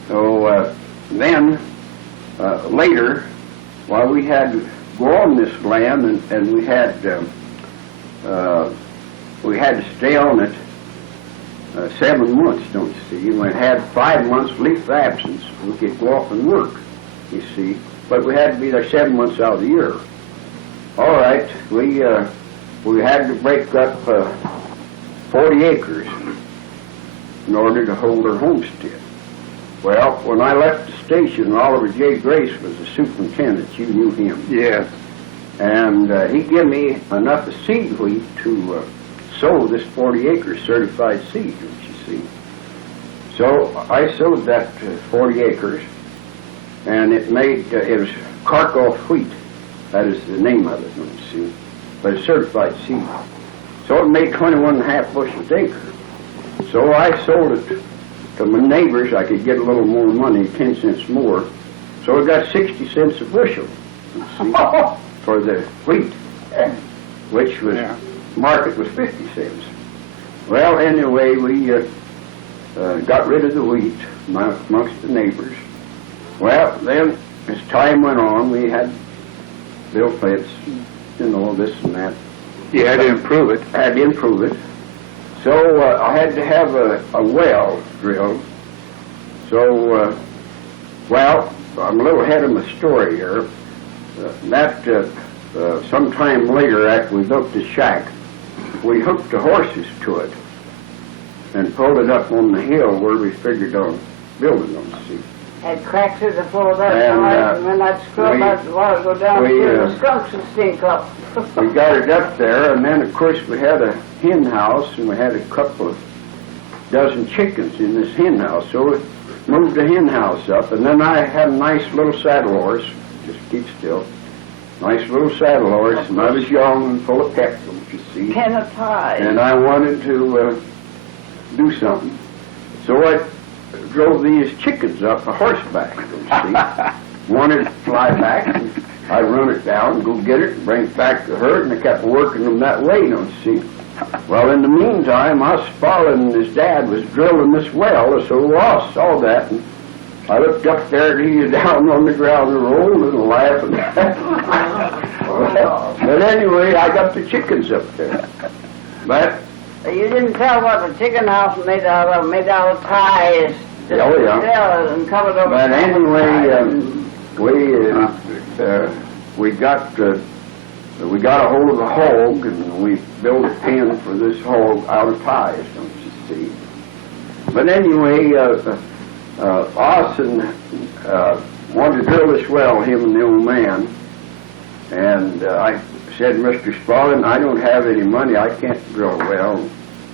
So then, later, while we had to go on this land, and we had to stay on it 7 months, don't you see. We had 5 months leave of absence. We could go off and work, you see. But we had to be there 7 months out of the year. All right, we had to break up 40 acres in order to hold our homestead. Well, when I left the station, Oliver J. Grace was the superintendent. You knew him. Yes. And he gave me enough of seed wheat to sow this 40 acres certified seed, don't you see. So I sowed that 40 acres, and it made, it was Kharkov wheat. That is the name of it, don't you see. But it's certified seed. So it made 21.5 bushels an acre. So I sold it to my neighbors. I could get a little more money, 10 cents more. So I got 60 cents a bushel, you see, for the wheat, which was, market was 50 cents. Well, anyway, we got rid of the wheat amongst the neighbors. Well, then, as time went on, we had bill fence, this and that. You had to improve it. I had to improve it. So I had to have a well drilled. So, well, I'm a little ahead of my story here. Sometime later, after we built the shack, we hooked the horses to it and pulled it up on the hill where we figured on building them, see. Had cracks in the floor of that And, and when that scrub that water go down through, the skunks would stink up. We got it up there, and then, of course, we had a hen house, and we had a couple of dozen chickens in this hen house. So we moved the hen house up, and then I had a nice little saddle horse. Just keep still. Nice little saddle horse, and I was young and full of pep, don't you see. Pen of pies. And I wanted to do something. So I drove these chickens up a horseback, don't you see. Wanted to fly back, and I'd run it down, go get it, and bring it back to her, and I kept working them that way, don't you see. Well, in the meantime, Spaulding and his dad was drilling this well, so Ross saw that, and I looked up there, and he was down on the ground and rolling and laughing. But anyway, I got the chickens up there. But You didn't tell what the chicken house made out of. Made out of ties. Just Oh, yeah. And covered over. But anyway, we got a hold of the hog, and we built a pen for this hog out of ties, don't you see. But anyway, Austin wanted to drill this well, him and the old man, and I said, Mr. Spaulding, I don't have any money. I can't drill a well.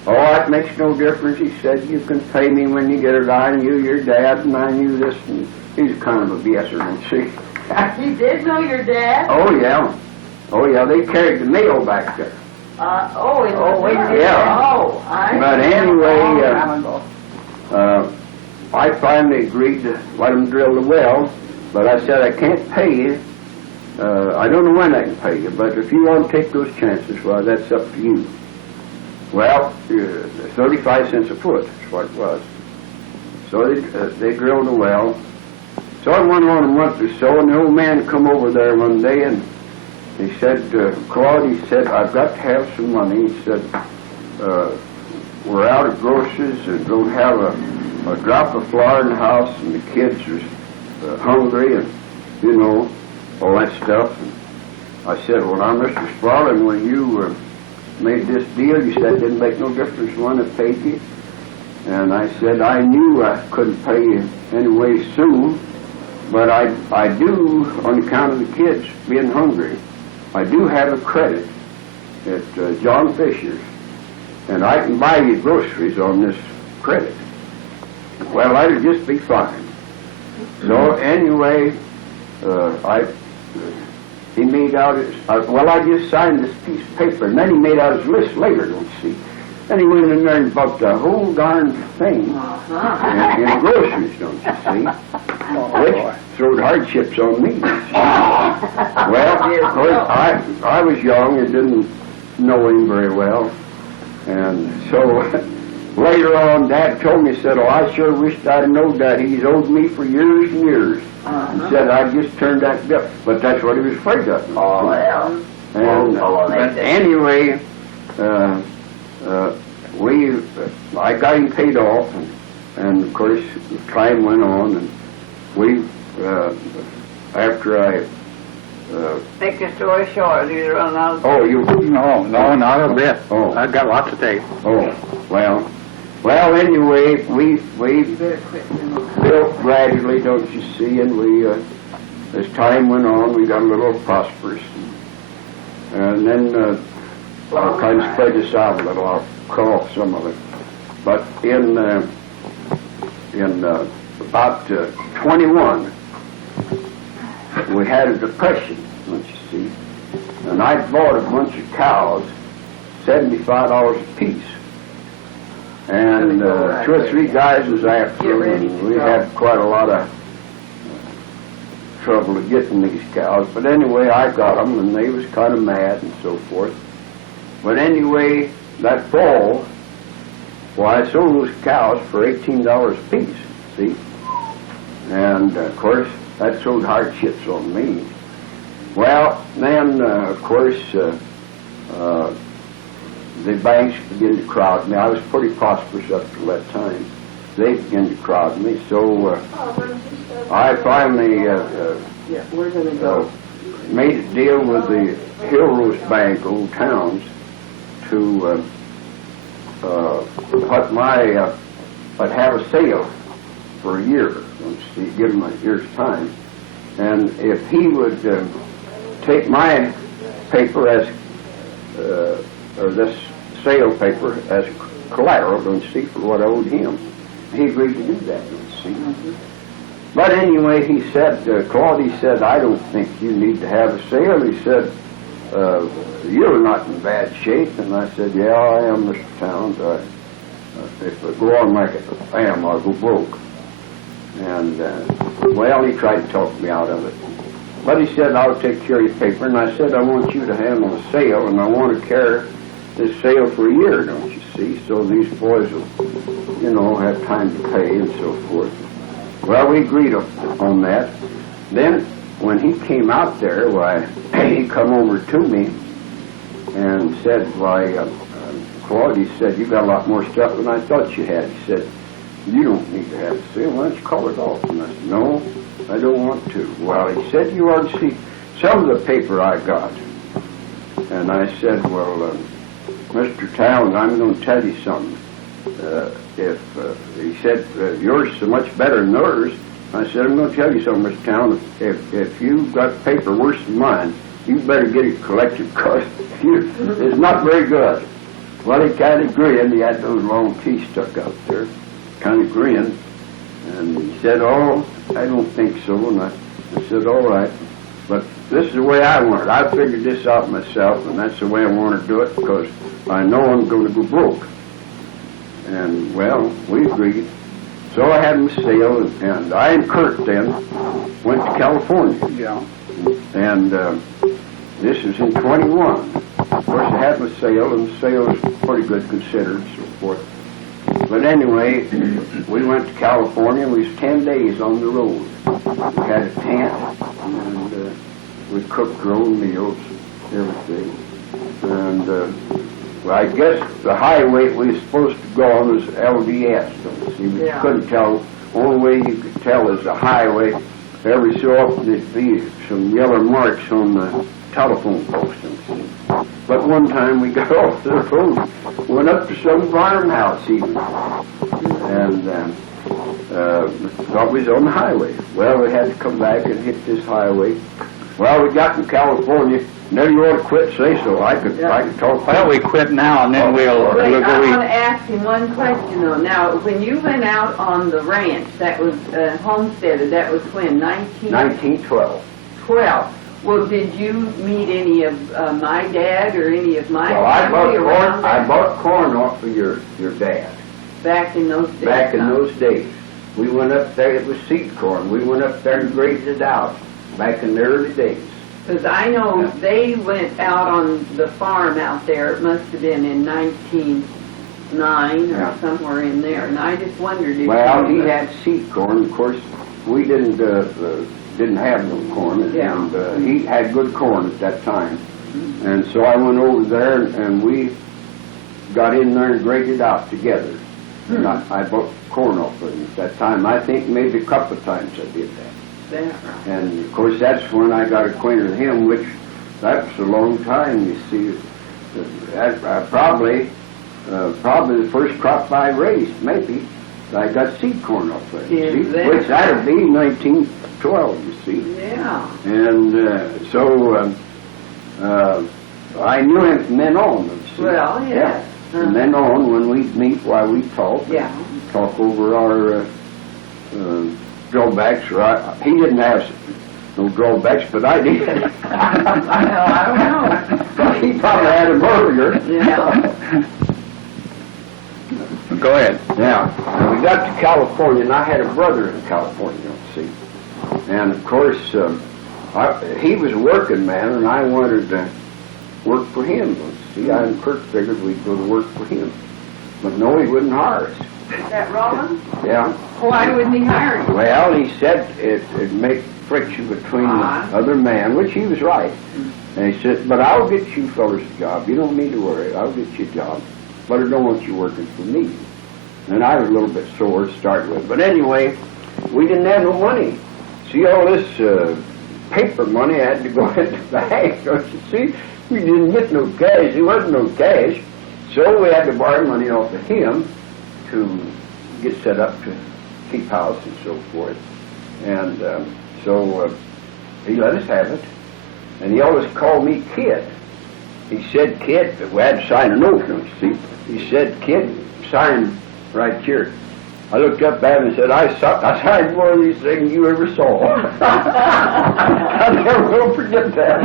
Oh, that makes no difference. He said, you can pay me when you get it. I knew your dad, and I knew this. And he's kind of a guesser, and see. You did know your dad? Oh, yeah. Oh, yeah, they carried the mail back there. Yeah. Oh, I But anyway, I finally agreed to let him drill the well, but I said, I can't pay you. I don't know when I can pay you, but if you want to take those chances, well, that's up to you. Well, 35 cents a foot is what it was. So they drilled a well. So I went on a month or so, and the old man come over there one day, and he said, Claude, he said, I've got to have some money. He said, we're out of groceries and don't have a drop of flour in the house, and the kids are hungry, and, you know, all that stuff. And I said, well, now, Mr. Spaulding, when you made this deal, you said it didn't make no difference when I paid you. And I said, I knew I couldn't pay you anyway soon, but I do, on account of the kids being hungry, I do have a credit at John Fisher's, and I can buy you groceries on this credit. Well, that'll just be fine. So anyway, he made out his, I just signed this piece of paper, and then he made out his list later, don't you see? Then he went in there and bought the whole darn thing in groceries, don't you see? Which throwed hardships on me. Well, of course, I was young and didn't know him very well, and so later on, Dad told me, said, oh, I sure wished I'd known that. He's owed me for years and years. He said, I just turned that bill. But that's what he was afraid of. Oh, well. And, but anyway, I got him paid off, and of course, time went on, and we, after I, Make your story short, you run out. oh, you, No, not a bit. Oh. I've got lots to take. oh, well, anyway, we built gradually, don't you see, and we, as time went on, we got a little prosperous, and then, I'll kind of spread this out a little. I'll cut off some of it. But in about 21, we had a depression, don't you see? And I bought a bunch of cows, $75 a piece. And 2 or 3 guys was after them, and we had quite a lot of trouble getting these cows. But anyway, I got them, and they was kind of mad and so forth. But anyway, that fall, well, I sold those cows for $18 a piece, see? And, of course, that throwed hardships on me. Well, then, of course, the banks began to crowd me. I was pretty prosperous up to that time. They began to crowd me, so I finally we're going to go. made a deal with the Hill Rose Bank, Old Towns, to I'd have a sale for a year, give him a year's time, and if he would take my paper as or this sale paper as collateral, don't you see, for what I owed him, he agreed to do that, don't you see. But anyway, he said, Claude, he said, I don't think you need to have a sale. He said, you're not in bad shape. And I said, yeah, I am, Mr. Towns. If I go on like I am, I'll go broke. And, well, he tried to talk me out of it. But he said, I'll take care of your paper. And I said, I want you to handle the sale, and I want to carry this sale for a year, don't you see? So these boys will, you know, have time to pay and so forth. Well, we agreed on that. Then, when he came out there, why, he come over to me and said, why, Claude, he said, you got a lot more stuff than I thought you had. He said, you don't need to have a sale. Why don't you call it off? And I said, no, I don't want to. Well, he said, you ought to see some of the paper I got. And I said, well, Mr. Towns, I'm going to tell you something. He said, yours is so much better than theirs. I said, I'm going to tell you something, Mr. Towns. If you've got paper worse than mine, you better get it collected because it's not very good. Well, he kind of grinned. He had those long teeth stuck out there. Kind of grinned. And he said, oh, I don't think so. And I said, all right. But this is the way I want it. I figured this out myself, and that's the way I want to do it because I know I'm going to go broke. And, well, we agreed. So I had my sale, and I and Kurt then went to California. Yeah. And this is in 21. Of course, I had my sale, and the sale was pretty good considered, and so forth. But anyway, we went to California. We was 10 days on the road. We had a tent, and we cooked our own meals and everything. And well, I guess the highway we were supposed to go on was LDS. Don't you see? We couldn't tell. Only way you could tell is the highway. Every so often there'd be some yellow marks on the telephone post. But one time we got off the road, went up to some farmhouse even, and thought we was on the highway. Well, we had to come back and hit this highway. Well, we got in California. Now you ought to quit, say so. I could talk. Well, we quit now, and then Wait, I want we'll to ask him one question, though. Now, when you went out on the ranch, that was homesteaded, that was when, 1912. 12. Well, did you meet any of my dad or any of my Well, I family around there? bought corn off of your dad. Back in those days? Back in huh? those days. We went up there, it was seed corn. We went up there and graded it out back in the early days. Because I know they went out on the farm out there, it must have been in 1909 or Yeah. somewhere in there, and I just wondered if Well, he you... had seed corn. Of course, we didn't have no corn, Yeah. and he had good corn at that time. And so I went over there, and we got in there and graded out together. And I bought corn off of him at that time. I think maybe a couple of times I did that. That right. And of course, that's when I got acquainted with him, which that was a long time. You see, probably the first crop I raised, maybe. I got seed corn off of it, Is that which that'd right? be 1912, you see. Yeah. And so I knew him from then on. You see. Well, yes. From then on, when we'd meet, while we talk, talk over our drawbacks. He didn't have no drawbacks, but I did. Well, I don't know. He probably had them earlier. Yeah. Go ahead. Now, we got to California, and I had a brother in California, you see. And, of course, he was a working man, and I wanted to work for him. See, I and Kurt figured we'd go to work for him. But no, he wouldn't hire us. Is that Roland? Yeah. Why wouldn't he hire you? Well, he said it'd make friction between the other man, which he was right. And he said, but I'll get you fellas a job. You don't need to worry. I'll get you a job. But I don't want you working for me. And I was a little bit sore to start with. But anyway, we didn't have no money. See, all this paper money had to go in the bank, don't you see? We didn't get no cash. There wasn't no cash. So we had to borrow money off of him to get set up to keep house and so forth. And so he let us have it. And he always called me Kid. He said, Kid, we had to sign an oath, don't you see? He said, Kid, sign right here. I looked up at him and said, I signed more of these things you ever saw. I never will forget that.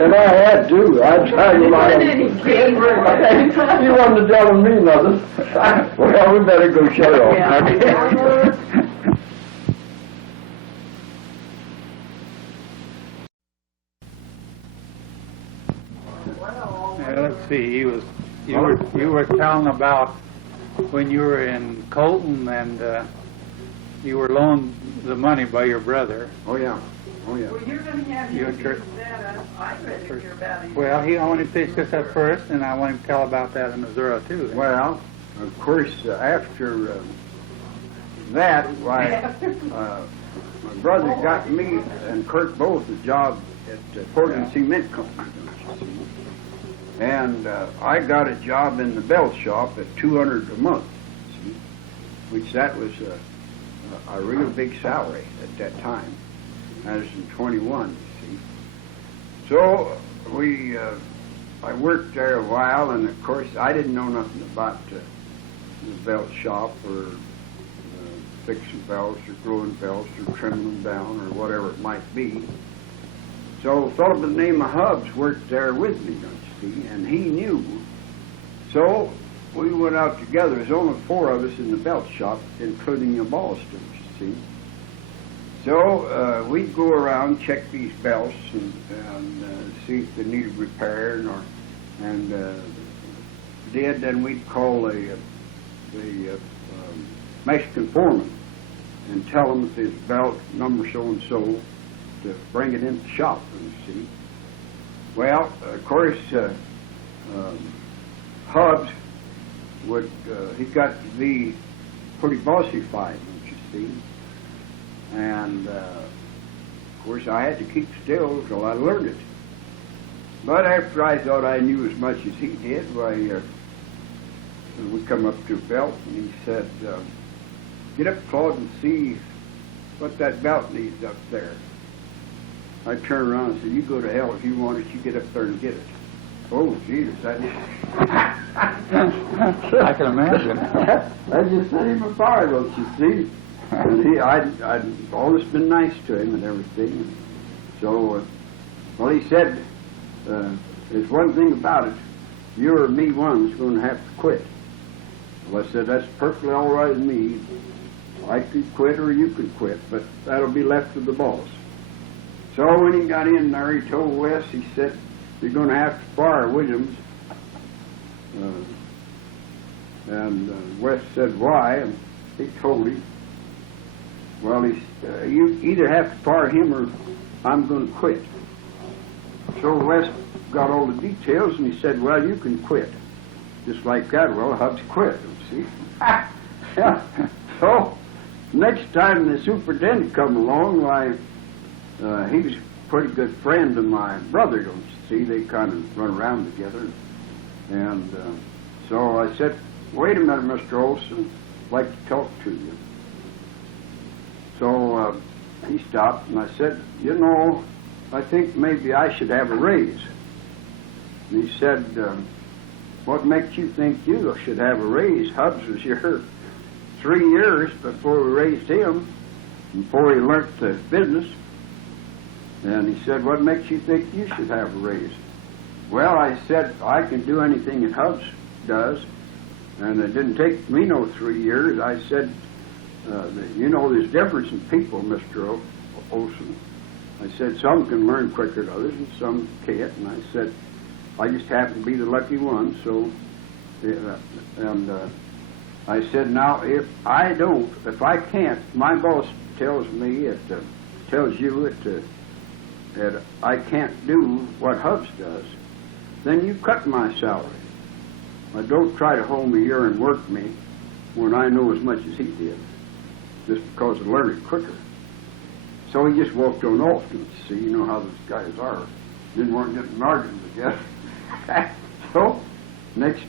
And I had to. I signed a lot of them. He wasn't telling me nothing. Well, we better go shut off. Yeah. Let's see. You were telling about when you were in Colton and you were loaned the money by your brother. Oh, yeah. Oh, yeah. Well, you're going to have Your your church. I'd rather hear about it. Well, I want to finish this up first, and I want him to tell about that in Missouri, too. Well, of course, after that, why, my brother got me and Kurt both a job at Portland Cement Company. And I got a job in the belt shop at $200 a month, see, which that was a real big salary at that time. That was in 21, you see. So I worked there a while, and of course I didn't know nothing about the belt shop or fixing belts or gluing belts or trimming them down or whatever it might be. So a fellow by the name of Hubbs worked there with me, don't you see, and he knew. So we went out together. There's only 4 of us in the belt shop, including the boss, don't you see. So we'd go around, check these belts, and see if they needed repairing, and did. Then we'd call the Mexican foreman and tell them if his belt number so and so to bring it into the shop. You see. Well, of course, Hubbs would he got to be pretty bossy-fied, don't you see. And, of course, I had to keep still until I learned it. But after I thought I knew as much as he did, why, we come up to a belt, and he said, get up, Claude, and see what that belt needs up there. I turned around and said, you go to hell. If you want it, you get up there and get it. Oh, Jesus, I can imagine. I just set him apart, don't you see? And I'd always been nice to him and everything. So, well, he said, there's one thing about it. You or me one's going to have to quit. Well, I said, that's perfectly all right with me. I could quit or you could quit, but that'll be left to the boss. So when he got in there, he told Wes, he said, you're going to have to fire Williams. And Wes said, why? And he told him, well, you either have to fire him or I'm going to quit. So Wes got all the details, and he said, well, you can quit. Just like that. Well, Hubbs quit, see? Yeah. So next time the superintendent come along, why, he was a pretty good friend of my brother, don't you see? They kind of run around together. And so I said, wait a minute, Mr. Olson, I'd like to talk to you. So he stopped, and I said, you know, I think maybe I should have a raise. And he said, what makes you think you should have a raise? Hubbs was here 3 years before we raised him, before he learnt the business. And he said, what makes you think you should have a raise? Well, I said, I can do anything that Hubbs does. And it didn't take me no 3 years. I said, you know, there's difference in people, Mr. Olson. I said, some can learn quicker than others, and some can't. And I said, I just happen to be the lucky one, so, I said, now, if I can't, my boss tells me, tells you that I can't do what Hubbs does, then you cut my salary. But don't try to hold me here and work me when I know as much as he did, just because I learned it quicker. So he just walked on off, and see, you know how those guys are. Didn't want to get in arguments, I guess. So, next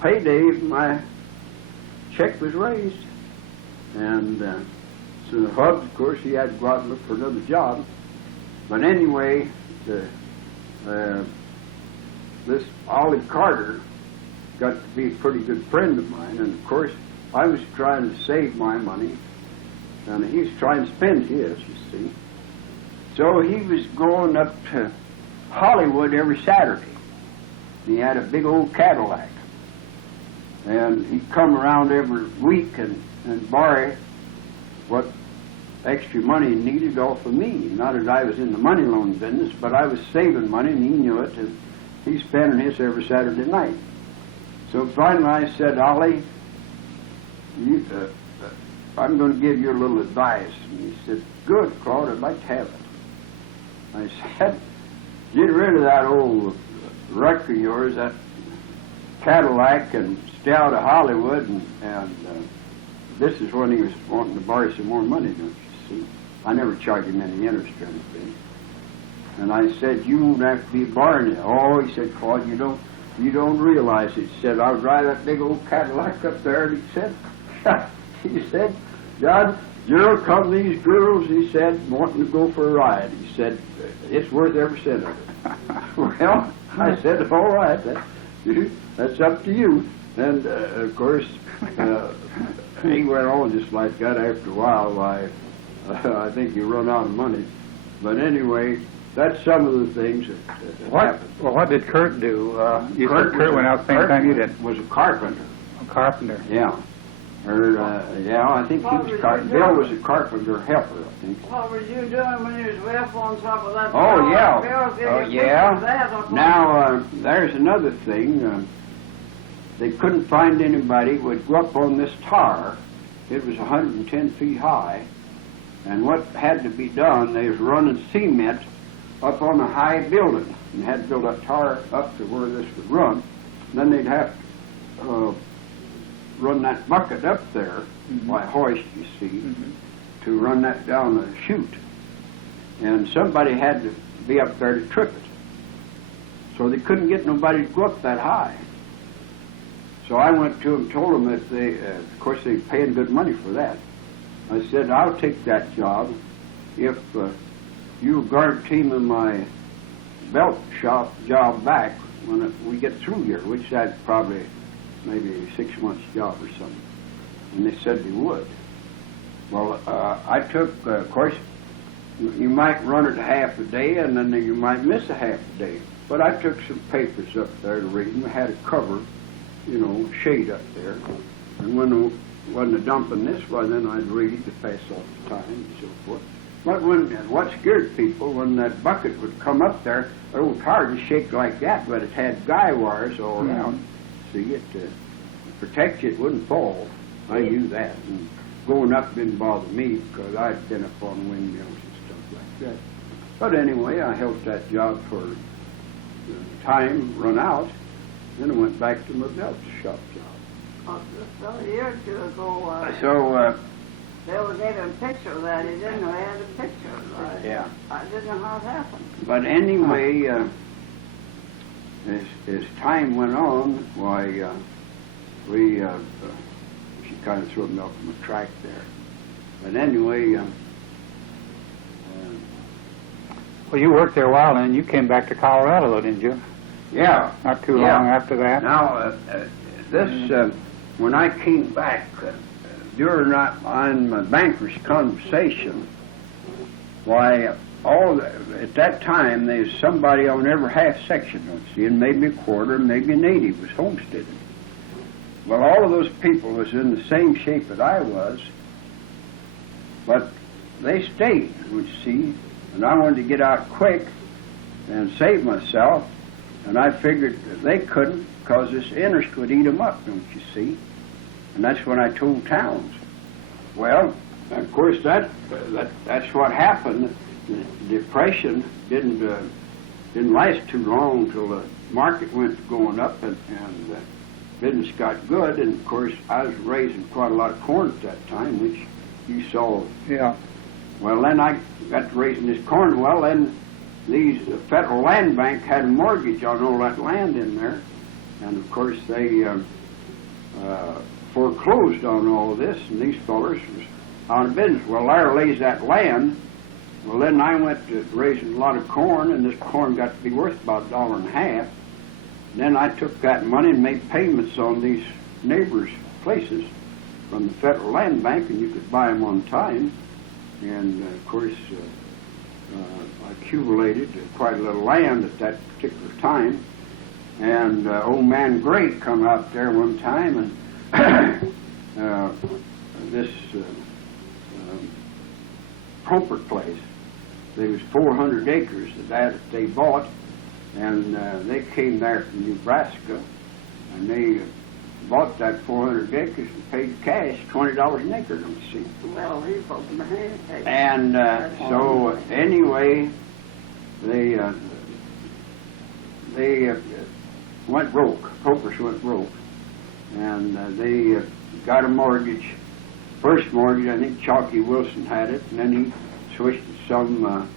payday, my check was raised. And so Hubbs, of course, he had to go out and look for another job. But anyway, this Ollie Carter got to be a pretty good friend of mine. And, of course, I was trying to save my money, and he was trying to spend his, you see. So he was going up to Hollywood every Saturday. He had a big old Cadillac. And he'd come around every week and borrow what extra money he needed off of me. Not that I was in the money loan business, but I was saving money, and he knew it, and he's spending his every Saturday night. So finally I said, Ollie, I'm going to give you a little advice. And he said, good, Claude, I'd like to have it. I said, get rid of that old wreck of yours, that Cadillac, and stay out of Hollywood. And this is when he was wanting to borrow some more money, don't you see? I never charged him any interest or anything. And I said, you won't have to be borrowing it. Oh, he said, Claude, you don't realize it. He said, I'll drive that big old Cadillac up there. And he said, John, come these girls, he said, wanting to go for a ride. He said, it's worth every cent of it. Well, I said, all right, that's up to you. And, of course, he went on just like that. After a while, I think he run out of money. But anyway, that's some of the things that happened. Well, what did Kurt do? You said Kurt went out the same time you did. Was a carpenter. A carpenter. Yeah. Yeah, I think he was carpenter. Bill was a carpenter helper, I think. What was you doing when you was way up on top of that? Oh, yeah. Oh, yeah. Now, there's another thing. They couldn't find anybody who would go up on this tower. It was 110 feet high. And what had to be done, they was running cement up on a high building. And had to build a tower up to where this would run. And then they'd have to run that bucket up there by hoist, you see, to run that down the chute. And somebody had to be up there to trip it. So they couldn't get nobody to go up that high. So I went to them, told them that they, of course, they paying good money for that. I said, I'll take that job if you guarantee me my belt shop job back when we get through here, which that's probably maybe a 6 months job or something. And they said they would. Well, I took, of course, you might run it half a day and then you might miss a half a day. But I took some papers up there to read them. I had a cover, you know, shade up there. And when I wasn't dumping this, well, then I'd read to pass off the time and so forth. But what scared people, when that bucket would come up there, it was hard to shake like that, but it had guy wires all around. See, it protect you, it wouldn't fall. I knew that. And going up didn't bother me because I'd been up on windmills and stuff like that. But anyway, I held that job for time run out. Then I went back to my belt shop job. Just a year or two ago, So, Bill gave him a picture of that. He didn't know he had a picture. yeah. I didn't know how it happened. But anyway, as time went on, why, she kind of threw me off from the track there. But anyway, Well, you worked there a while, and you came back to Colorado, though, didn't you? yeah. Not too long after that. Now, when I came back, during my banker's conversation, why, at that time, there was somebody on every half section, don't you see, and maybe a quarter, maybe a native was homesteaded. Well, all of those people was in the same shape that I was, but they stayed, don't you see, and I wanted to get out quick and save myself, and I figured that they couldn't because this interest would eat them up, don't you see? And that's when I told Towns. Well, of course, that's what happened. The Depression didn't last too long until the market went going up and business got good. And of course, I was raising quite a lot of corn at that time, which you saw. Yeah. Well, then I got to raising this corn. Well, then the Federal Land Bank had a mortgage on all that land in there, and of course they foreclosed on all of this, and these fellers was out of business. Well, there lays that land. Well, then I went to raising a lot of corn, and this corn got to be worth about $1.50. Then I took that money and made payments on these neighbors' places from the Federal Land Bank, and you could buy them on time. And of course, I accumulated quite a little land at that particular time. And old man Gray come out there one time, and this Comfort place, there was 400 acres that they bought, and they came there from Nebraska, and they bought that 400 acres and paid cash $20 an acre, don't you see? Well, he was a man. And so anyway, they went broke. Hopers went broke, and they got a mortgage. First mortgage, I think Chalky Wilson had it, and then he switched to some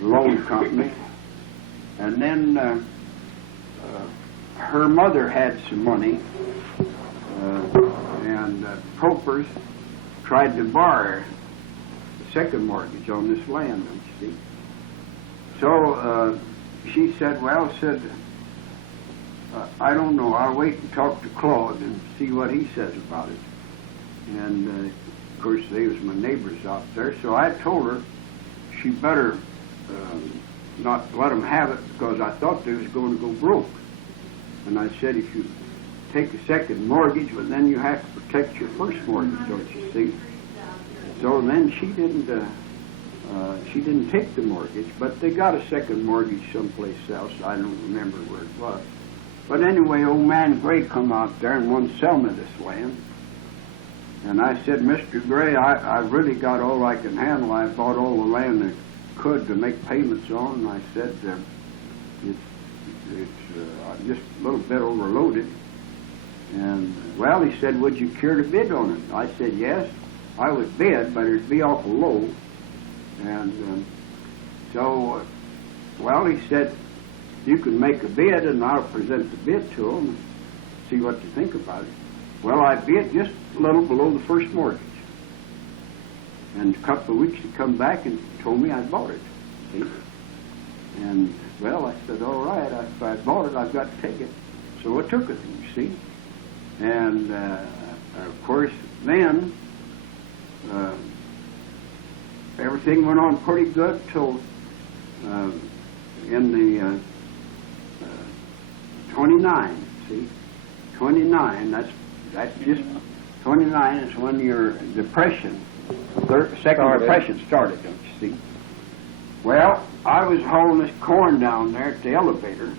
loan company, and then her mother had some money, and Copers tried to borrow second mortgage on this land, don't you see? So she said, well, I don't know. I'll wait and talk to Claude and see what he says about it. And, of course, they was my neighbors out there. So I told her she better not let them have it because I thought they was going to go broke. And I said, if you take a second mortgage, well, then you have to protect your first mortgage, don't you see? So then she didn't take the mortgage, but they got a second mortgage someplace else. I don't remember where it was. But anyway, old man Gray come out there and wanted to sell me this land. And I said, Mr. Gray, I really got all I can handle. I bought all the land I could to make payments on. And I said, it's just a little bit overloaded. And, well, he said, would you care to bid on it? I said, yes, I would bid, but it'd be awful low. And so, well, he said, you can make a bid, and I'll present the bid to them and see what they think about it. Well, I bid just a little below the first mortgage. And a couple of weeks, he come back and told me I bought it. See? And, well, I said, all right, if I bought it, I've got to take it. So I took it, you see. And, of course, then everything went on pretty good till in the 29, see? 29, that's just 29 is when your depression, second depression started, don't you see? Well, I was hauling this corn down there at the elevator,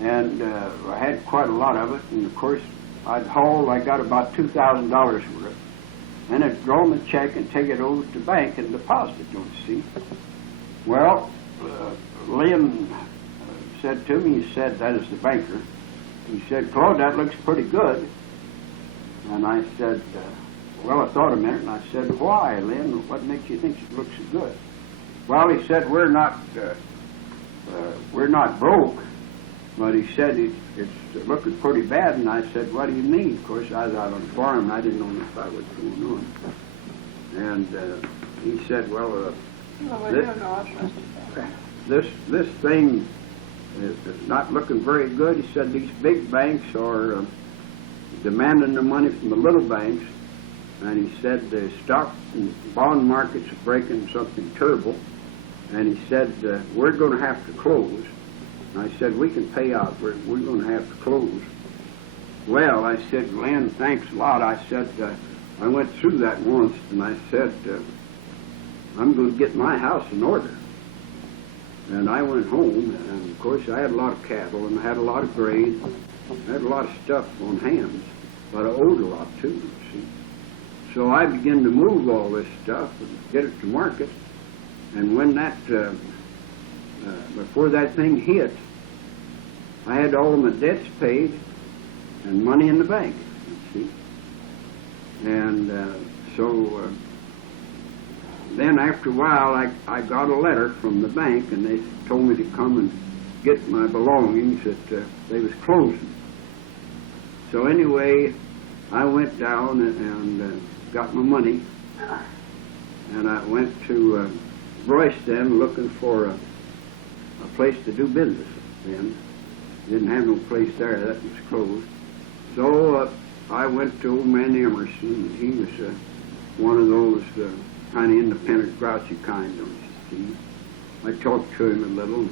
and I had quite a lot of it, and of course I got about $2,000 worth. And I'd draw the check and take it over to the bank and deposit it, don't you see? Well, Lynn said to me, he said, that is the banker, he said, Claude, that looks pretty good. And I said, well, I thought a minute, and I said, why, Lynn? What makes you think it looks so good? Well, he said, we're not broke, but he said it's looking pretty bad. And I said, what do you mean? Of course, I was out on the farm, and I didn't know if I was going on. And he said, well, this thing is not looking very good. He said, these big banks are demanding the money from the little banks. And he said, the stock and bond market's breaking something terrible. And he said, we're going to have to close. And I said, we can pay out. We're going to have to close. Well, I said, Glenn, thanks a lot. I said, I went through that once, and I said, I'm going to get my house in order. And I went home, and of course I had a lot of cattle, and I had a lot of grain. I had a lot of stuff on hands, but I owed a lot too, you see. So I began to move all this stuff and get it to market. And when that, before that thing hit, I had all of my debts paid and money in the bank, you see. And so then after a while, I got a letter from the bank, and they told me to come and get my belongings that they was closing. So anyway, I went down and got my money, and I went to Royston looking for a place to do business then. Didn't have no place there, that was closed. So I went to old man Emerson, and he was one of those kind of independent, grouchy kind, don't you see. I talked to him a little.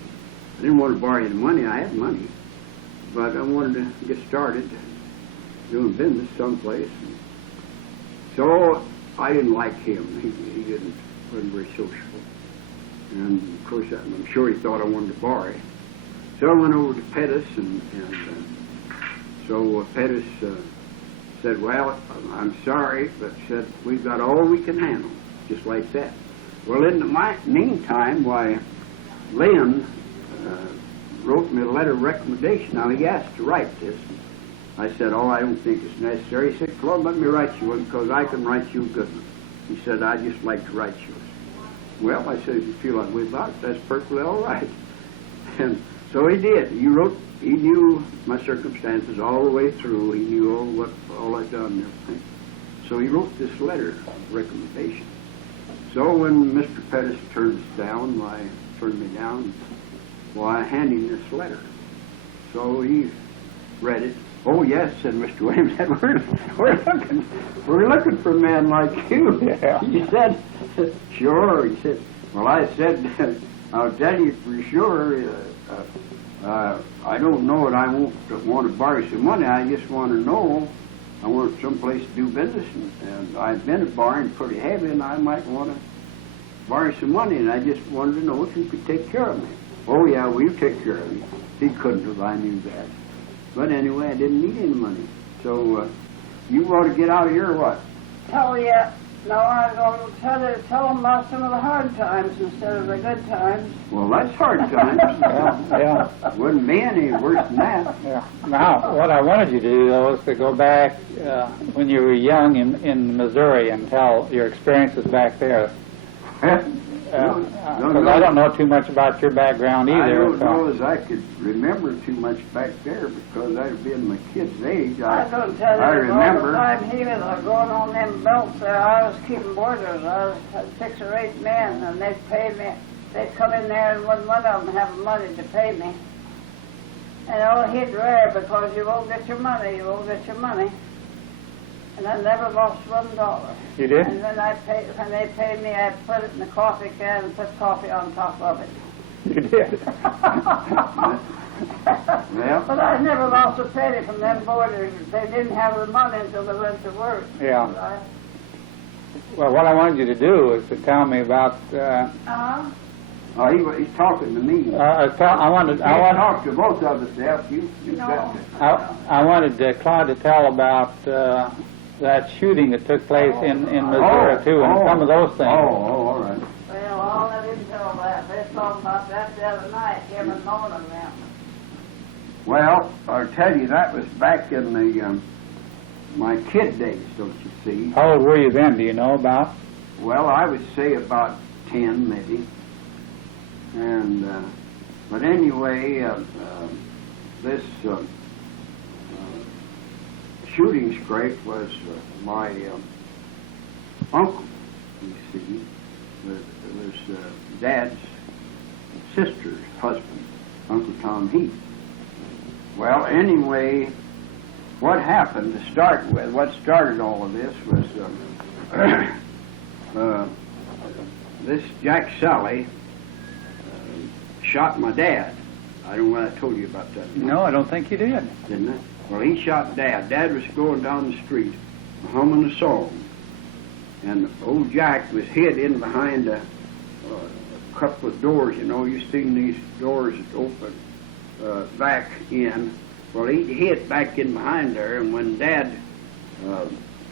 I didn't want to borrow any money. I had money, but I wanted to get started doing business someplace. So I didn't like him. He wasn't very sociable. And of course, I'm sure he thought I wanted to borrow. So I went over to Pettis, and so Pettis said, well, I'm sorry, but said, we've got all we can handle, just like that. Well, in the meantime, why, Lynn wrote me a letter of recommendation. Now, he asked to write this. I said, oh, I don't think it's necessary. He said, Claude, let me write you one, because I can write you a good one. He said, I'd just like to write you. Well, I said, if you feel that way about it, that's perfectly all right. And so he did. He knew my circumstances all the way through. He knew all I'd done and everything. So he wrote this letter of recommendation. So when Mr. Pettis turned me down, well, I handed him this letter. So he read it. Oh yes, said Mr. Williams, we're looking for a man like you. Yeah. He said, sure. He said, well, I said, I'll tell you for sure. I don't know, and I won't want to borrow some money. I just want to know. I want someplace to do business, and I've been borrowing pretty heavy, and I might want to borrow some money, and I just wanted to know if you could take care of me. Oh yeah, we'll take care of you. He couldn't have, I knew that. But anyway, I didn't need any money. So you want to get out of here or what? Oh, yeah. No, I was going to tell them about some of the hard times instead of the good times. Well, that's hard times. Yeah. Wouldn't be any worse than that. Yeah. Now, what I wanted you to do, though, is to go back when you were young in Missouri and tell your experiences back there. Because I don't know too much about your background either. I don't so. know as I could remember too much back there because I'd been my kid's age. I don't tell you, I all the remember. time he was going on them belts there, I was keeping boarders. I had 6 or 8 men, and they'd pay me. They'd come in there, and wouldn't one of them have money to pay me. And oh, he'd rare because you won't get your money, you won't get your money. And I never lost $1. You did? And then when they paid me, I put it in the coffee can and put coffee on top of it. You did. Yeah. But I never lost a penny from them boarders. They didn't have the money until they went to work. Yeah. Right? Well, what I wanted you to do is to tell me about. Uh-huh. Oh, he's talking to me. I wanted. Talk to both of us, F. You No. got I wanted Claude to tell about that shooting that took place in Missouri too, and some of those things. Oh, all right. Well, I'll let him tell that. They talking about that the other night, him and Mona and them. Well, I'll tell you, that was back in the my kid days, don't you see? How old were you then? Do you know about? Well, I would say about 10, maybe. And but anyway, this shooting scrape was my uncle. You see, it was Dad's sister's husband, Uncle Tom Heath. Well, anyway, what happened to start with? What started all of this was this Jack Sally shot my dad. I don't know if I told you about that. No, I don't think you did. Didn't I? Well, he shot Dad. Dad was going down the street, humming a song. And old Jack was hid in behind a couple of doors. You know, you've seen these doors that open back in. Well, he hid back in behind there, and when Dad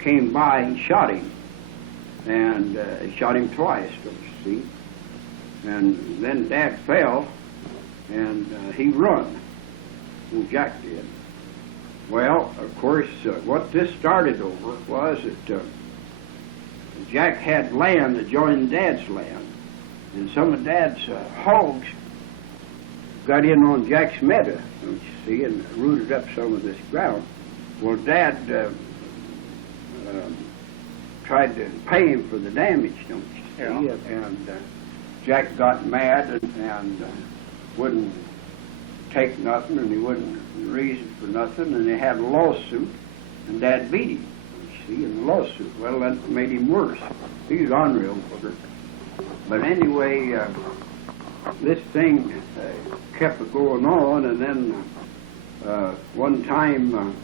came by, he shot him. And he shot him twice, don't you see? And then Dad fell, and he run. Well, Jack did. Well, of course, what this started over was that Jack had land adjoining Dad's land, and some of Dad's hogs got in on Jack's meadow, don't you see, and rooted up some of this ground. Well, Dad tried to pay him for the damage, don't you see, Yeah. and Jack got mad and wouldn't take nothing, and he wouldn't reason for nothing, and they had a lawsuit, and Dad beat him, you see, in the lawsuit. Well, that made him worse. He was unreal booger. But anyway, this thing kept going on, and then one time,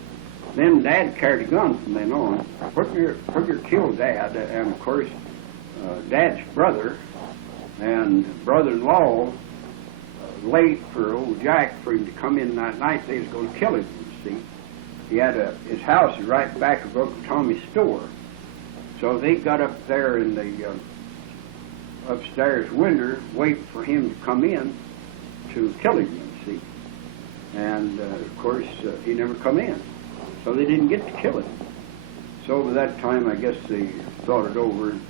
then Dad carried a gun from then on. Hooker killed Dad, and of course, Dad's brother and brother-in-law late for old Jack for him to come in that night. They was going to kill him, you see. He had his house is right back of Uncle Tommy's store. So they got up there in the upstairs window waiting for him to come in to kill him, you see. And, of course, he never come in. So they didn't get to kill him. So by that time, I guess they thought it over and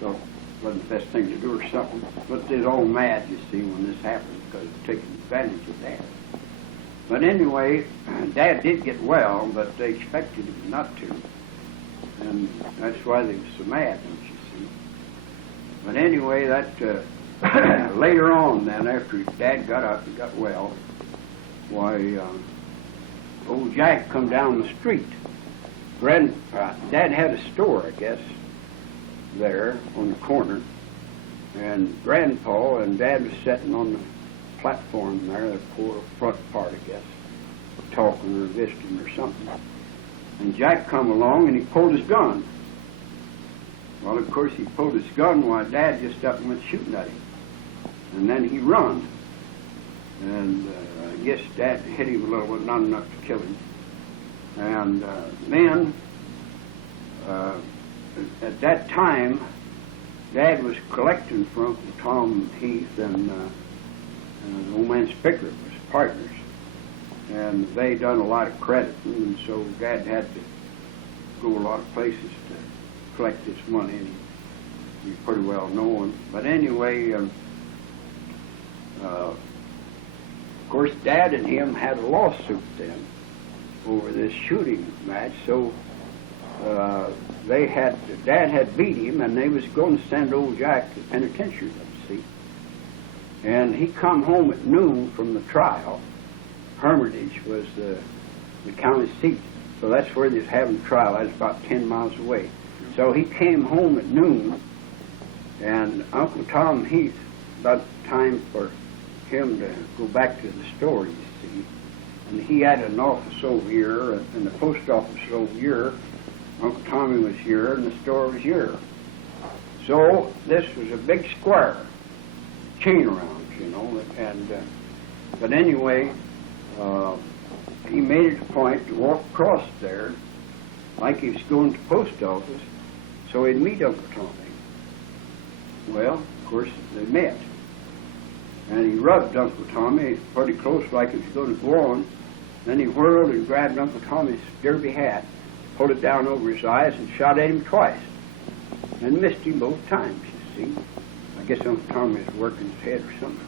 thought it wasn't the best thing to do or something. But they was all mad, you see, when this happened because of taking advantage of Dad. But anyway, Dad did get well, but they expected him not to. And that's why they were so mad, don't you see? But anyway, that later on, then after his dad got up and got well, why, old Jack come down the street. Dad had a store, I guess, there on the corner, and Grandpa and Dad was sitting on the platform there, the poor front part, I guess, talking or visiting or something. And Jack come along and he pulled his gun. Well, of course, he pulled his gun while Dad just up and went shooting at him. And then he run. And I guess Dad hit him a little, but not enough to kill him. And then, at that time, Dad was collecting from Uncle Tom Heath and old man Spicker was partners. And they done a lot of crediting, and so Dad had to go a lot of places to collect this money, and he's pretty well known. But anyway, of course, Dad and him had a lawsuit then over this shooting match, so Dad had beat him, and they was going to send old Jack to the penitentiary, let's see. And he come home at noon from the trial. Hermitage was the county seat, so that's where they was having the trial. That's about 10 miles away. So he came home at noon, and Uncle Tom Heath, about time for him to go back to the store, you see. And he had an office over here, and the post office over here. Uncle Tommy was here, and the store was here. So this was a big square, chain around, you know. And but anyway, he made it a point to walk across there, like he was going to the post office, so he'd meet Uncle Tommy. Well, of course, they met. And he rubbed Uncle Tommy pretty close like he was going to go on. Then he whirled and grabbed Uncle Tommy's derby hat, pulled it down over his eyes, and shot at him twice. And missed him both times, you see. I guess Uncle Tommy was working his head or something.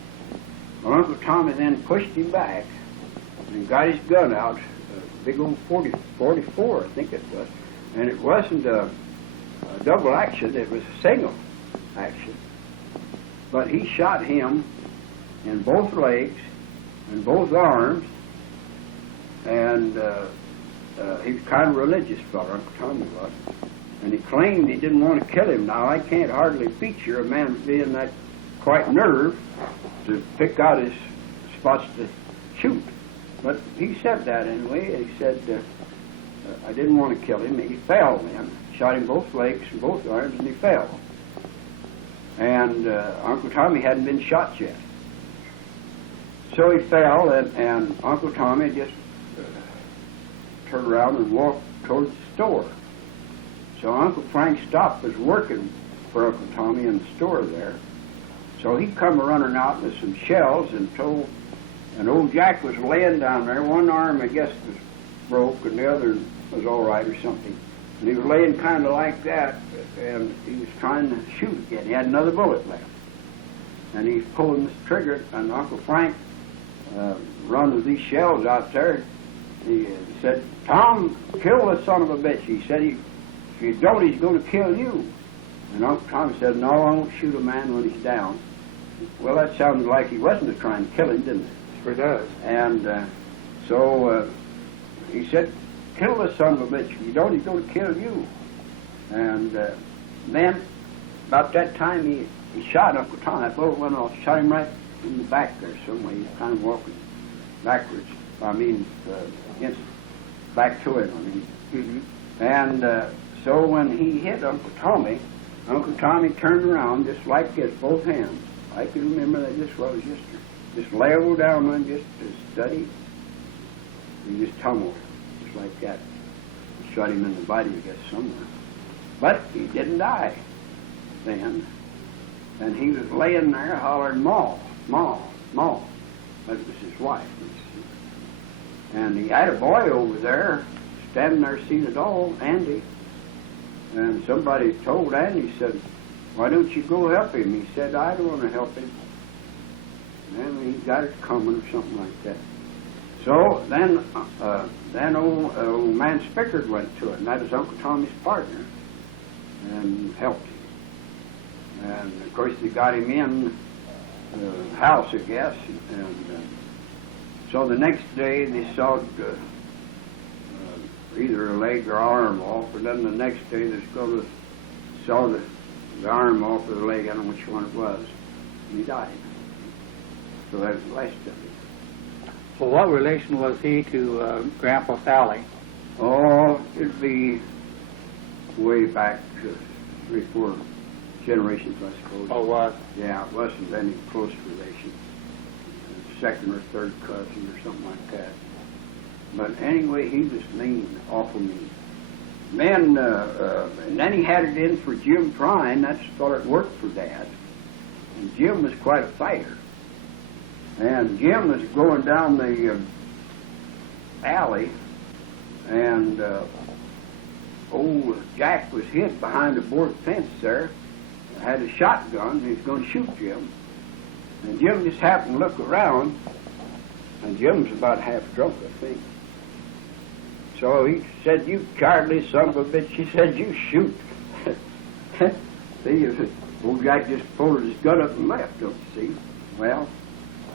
Well, Uncle Tommy then pushed him back and got his gun out, a big old 44, I think it was. And it wasn't a double action, it was a single action. But he shot him in both legs and both arms, and he was kind of religious fellow, Uncle Tommy was. And he claimed he didn't want to kill him. Now, I can't hardly picture a man being that quite nerve to pick out his spots to shoot. But he said that anyway. He said, I didn't want to kill him. He fell then. Shot him both legs and both arms, and he fell. And Uncle Tommy hadn't been shot yet. So he fell, and Uncle Tommy just turned around and walked towards the store. So Uncle Frank Stopp was working for Uncle Tommy in the store there. So he come running out with some shells and old Jack was laying down there. One arm, I guess, was broke, and the other was all right or something. And he was laying kind of like that, and he was trying to shoot again. He had another bullet left. And he's pulling the trigger, and Uncle Frank run with these shells out there. He said, Tom, kill the son of a bitch. He said, if you don't, he's going to kill you. And Uncle Tom said, no, I won't shoot a man when he's down. Well, that sounded like he wasn't trying to kill him, didn't it? Sure does. And so he said, kill the son of a bitch. If you don't, he's going to kill you. And then, about that time, he shot Uncle Tom. That bullet went off, shot him right in the back there somewhere. He was kind of walking backwards. Back to him, I mean. Mm-hmm. And so when he hit Uncle Tommy turned around just like this, both hands. I can remember that just was yesterday. Just leveled down on just steady. He just tumbled, just like that. Shot him in the body, I guess, somewhere. But he didn't die then. And he was laying there hollering, Ma, Ma, Ma. That was his wife. And he had a boy over there, standing there seated all, Andy. And somebody told Andy, said, why don't you go help him? He said, I don't want to help him. And he got it coming or something like that. So then old man Spickard went to it, and that was Uncle Tommy's partner, and helped him. And of course they got him in the house, I guess. And so the next day they sawed either a leg or arm off, and then the next day they saw the arm off of the leg. I don't know which one it was. And he died. So that was the last of it. Well, what relation was he to Grandpa Sally? Oh, it'd be way back 3 or 4 generations, I suppose. Oh, was? Yeah, it wasn't any close relation. Second or third cousin or something like that. But anyway, he was mean, awful mean. Then, and then he had it in for Jim Prine. That's thought it worked for Dad. And Jim was quite a fighter. And Jim was going down the alley, and old Jack was hid behind a board fence there, had a shotgun, he was going to shoot Jim. And Jim just happened to look around, and Jim was about half drunk, I think. So he said, "You cowardly son of a bitch," he said, "you shoot." See, old Jack just pulled his gun up and left, don't you see? Well,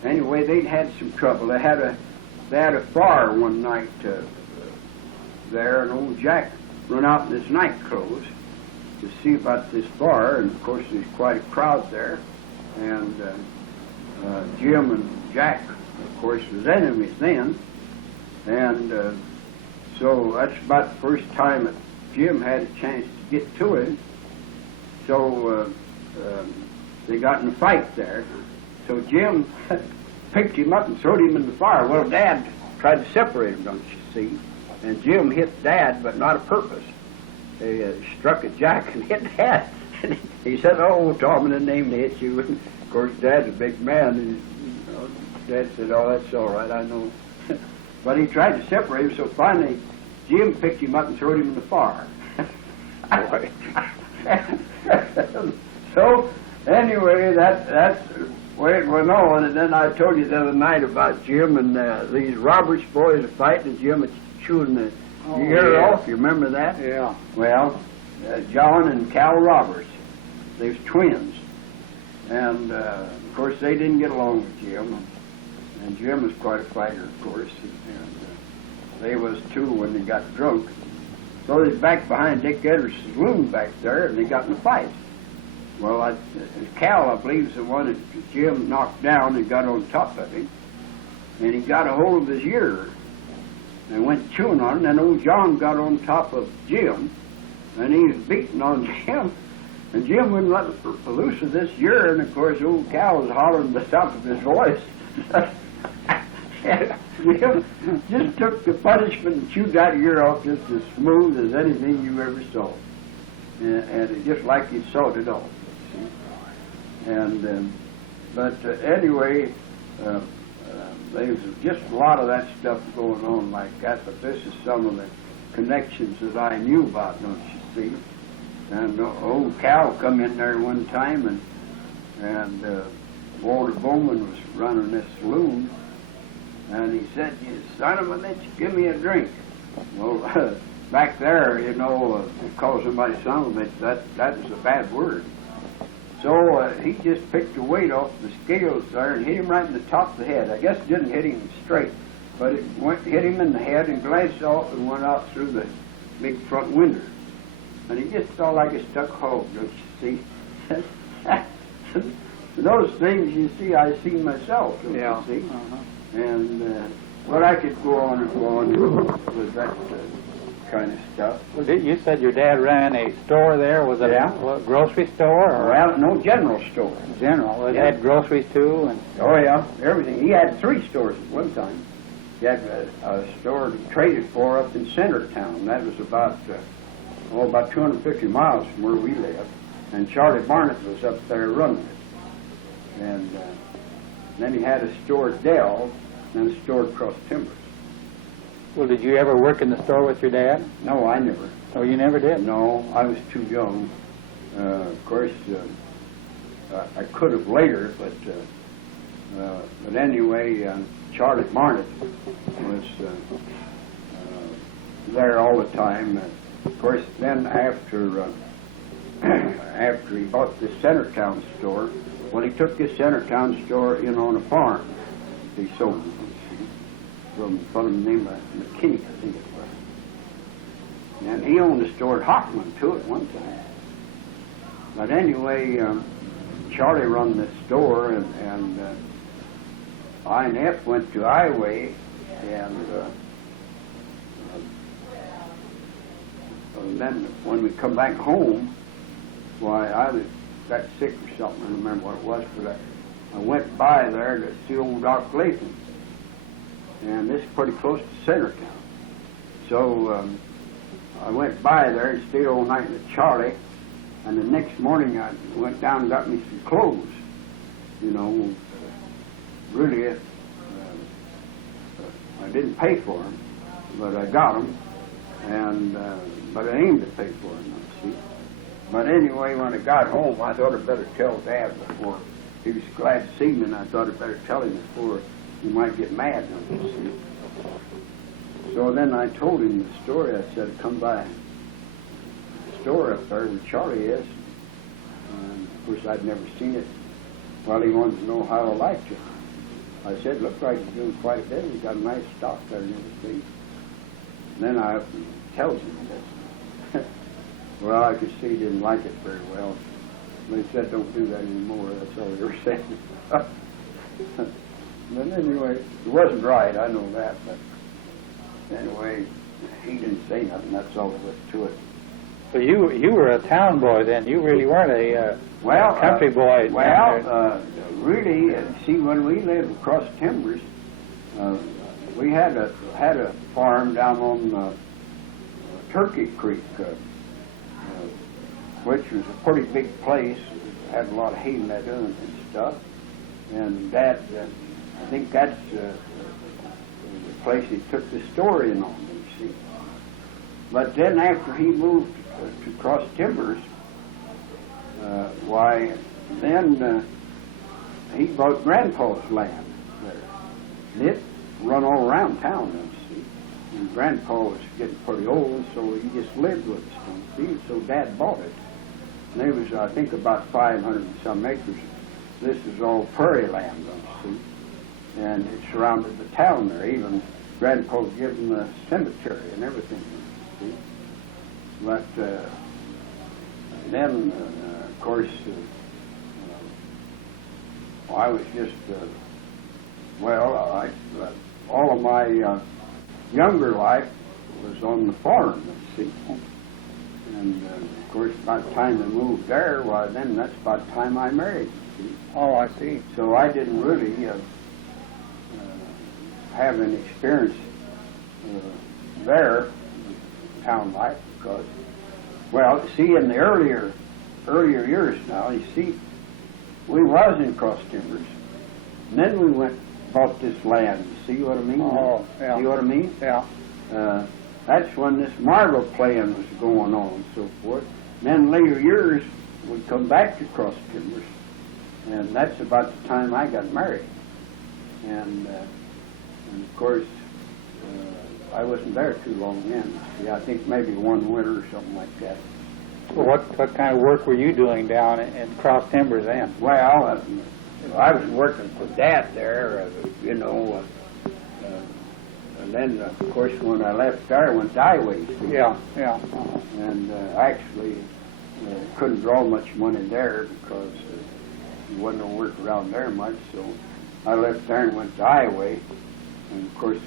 anyway, they'd had some trouble. They had a fire one night there, and old Jack run out in his night clothes to see about this fire, and of course there's quite a crowd there. And Jim and Jack, of course, was enemies then, and so that's about the first time that Jim had a chance to get to him. So they got in a fight there. So Jim picked him up and threw him in the fire. Well, Dad tried to separate him, don't you see? And Jim hit Dad, but not a purpose. He struck at Jack and hit Dad. And he said, "Oh, Tom, in the name to hit you." And of course, Dad's a big man. And Dad said, "Oh, that's all right, I know." But he tried to separate him, so finally Jim picked him up and threw him in the fire. So, anyway, that's the way it went on. And then I told you the other night about Jim and these Roberts boys are fighting, and Jim is chewing the ear off. You remember that? Yeah. Well, John and Cal Roberts, they was twins. And, of course, they didn't get along with Jim. And Jim was quite a fighter, of course. And they was too when they got drunk. So they was back behind Dick Edwards' saloon back there, and they got in a fight. Well, Cal, I believe, is the one that Jim knocked down and got on top of him. And he got a hold of his ear and went chewing on it. And then old John got on top of Jim, and he was beating on Jim. And Jim wouldn't let loose of this ear, and of course old Cal was hollering at the top of his voice. Jim just took the punishment and chewed that ear off just as smooth as anything you ever saw. And just like he sawed it off. And but anyway, there's just a lot of that stuff going on like that, but this is some of the connections that I knew about, don't you see? And old Cal come in there one time, and Walter Bowman was running this saloon, and he said, "You son of a bitch, give me a drink." Well, back there, you know, to call somebody son of a bitch, that was a bad word. So he just picked the weight off the scales there and hit him right in the top of the head. I guess it didn't hit him straight, but it hit him in the head and glanced off and went out through the big front window. And he just felt like a stuck hog, don't you see? Those things, you see, I seen myself, don't you see? And well, I could go on and go on with that kind of stuff. Well, you said your dad ran a store there. Was it a grocery store? Or Well, no, general store. General. It Yeah. had groceries too? And Oh, yeah, everything. He had 3 stores at one time. He had a store he traded for up in Centertown. That was about 250 miles from where we lived. And Charlie Barnett was up there running it. And then he had a store at Dell and a store across Timbers. well, did you ever work in the store with your dad? No, I never. Oh, you never did? No, I was too young. Of course, I could have later, but anyway, Charlie Barnett was there all the time. Of course, then after after he bought this Centertown store, well, he took this Centertown store in on a farm. He sold it, from the name of McKinney, I think it was. And he owned a store at Hockman, too, at one time. But anyway, Charlie run this store, and I and F went to Iowa, and then when we come back home, why, I got sick or something, I don't remember what it was, but I went by there to see old Doc Latham, and this is pretty close to Centertown. So I went by there and stayed all night with Charlie, and the next morning I went down and got me some clothes, you know, really, I didn't pay for them, but I got them, and but I aimed to pay for them, see. But anyway, when I got home, I thought I'd better tell Dad before. He was glad to see me, and I thought I'd better tell him before he might get mad, don't you see. So then I told him the story. I said, come by the store up there where Charlie is. And of course, I'd never seen it. Well, he wanted to know how I liked it. I said, looked like he's doing quite a bit. He's got a nice stock there and everything. Then I tells him this. Well, I could see he didn't like it very well. They said, don't do that anymore. That's all they were saying. But anyway, it wasn't right. I know that. But anyway, he didn't say nothing. That's all there was to it. So you were a town boy then. You really weren't a country boy. Really, see, when we lived across timbers, we had a farm down on Turkey Creek, which was a pretty big place. It had a lot of hay meadow and stuff. And that, I think that's the place he took the store in on, you see. But then after he moved to Cross Timbers, then he bought Grandpa's land there. And it run all around town, you see. And Grandpa was getting pretty old, so he just lived with us, don't you see. So Dad bought it. And there was, I think, about 500 and some acres. This is all prairie land, don't you see. And it surrounded the town there. Even Grandpa gave him a cemetery and everything, you see. But then, of course, I was just, all of my younger life was on the farm, you see. And, of course, by the time I moved there, why, then that's about the time I married, you see. Oh, I see. So I didn't really have any experience there, town life, because, well, see, in the earlier years now, you see, we was in Cross Timbers, and then we went bought this land. See what I mean? Oh, yeah. See what I mean? Yeah. That's when this marble playing was going on and so forth. And then later years, we come back to Cross Timbers, and that's about the time I got married. And of course, I wasn't there too long then. See, I think maybe one winter or something like that. Well, what kind of work were you doing down in Cross Timbers then? Well, I was working for Dad there, you know, and then, of course, when I left there, I went to Iowa. Yeah, yeah. And actually couldn't draw much money there because there wasn't no work around there much, so I left there and went to Iowa. And, of course,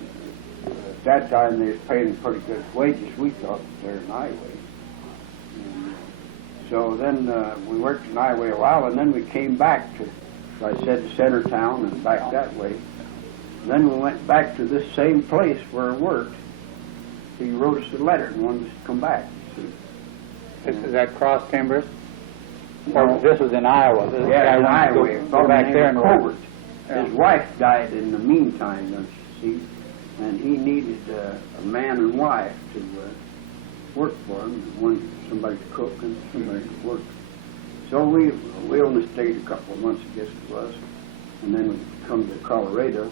at that time, they was paying pretty good wages, we thought, there in Iowa. And, so then we worked in Iowa a while, and then we came back to, like I said, to Centertown and back that way. And then we went back to this same place where I worked. He wrote us a letter and wanted us to come back. See? This is at Cross Timbers? No. Or this was in Iowa? This Yeah, in guy wanted Iowa. to go back there and work. Covert. Yeah. His wife died in the meantime, don't you see? And he needed a man and wife to work for him. Somebody to cook and somebody to work. So we only stayed a couple of months, I guess it was. And then we come to Colorado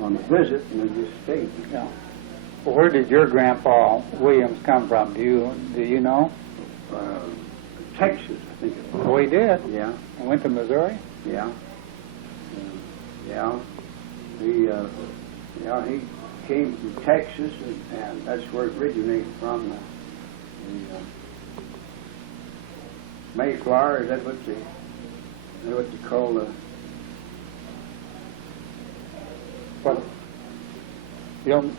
on a visit, and then just stayed. Yeah. Well, where did your grandpa Williams come from? Do you know? Texas, I think it was. Oh, he did. Yeah, I went to Missouri. yeah. Yeah. He came from Texas, and that's where it originated from. The Mayflower, is that what they call the... Well,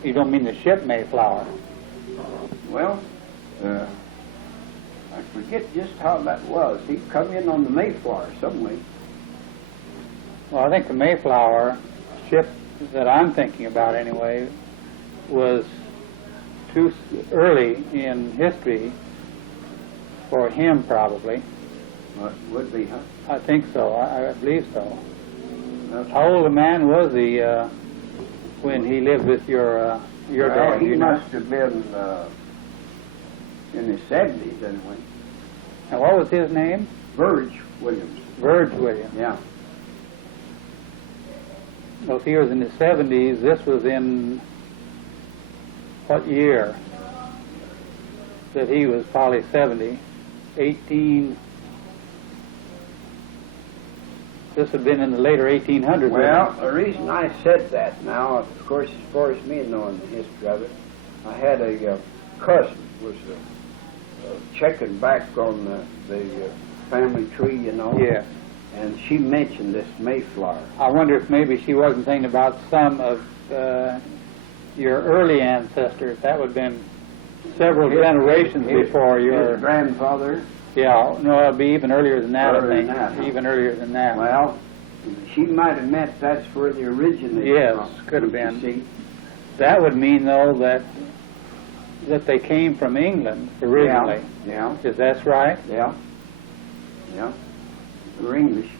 you don't mean the ship Mayflower? Well, I forget just how that was. He come in on the Mayflower some way. Well, I think the Mayflower ship that I'm thinking about anyway was too early in history for him, probably. What would be, huh? I think so. I believe so. That's How old a man was he when he lived with your dad? He You know? must have been in his 70s anyway. And what was his name? Verge Williams. Verge Williams. Yeah. Well, if he was in his 70s, this was in what year that he was probably 70? 18... This had been in the later 1800s. Well, the reason I said that now, of course, as far as me knowing the history of it, I had a cousin was checking back on the family tree, you know. Yeah. And she mentioned this Mayflower. I wonder if maybe she wasn't thinking about some of your early ancestors. That would have been several generations before your... His grandfather. Yeah, no, it'd be even earlier than that, Earlier I think. than that, huh? Even earlier than that. Well, she might have meant that's where they originated Yes, from. could have You been. see? That would mean, though, that they came from England originally. Yeah, Is that right? yeah, yeah. They were English.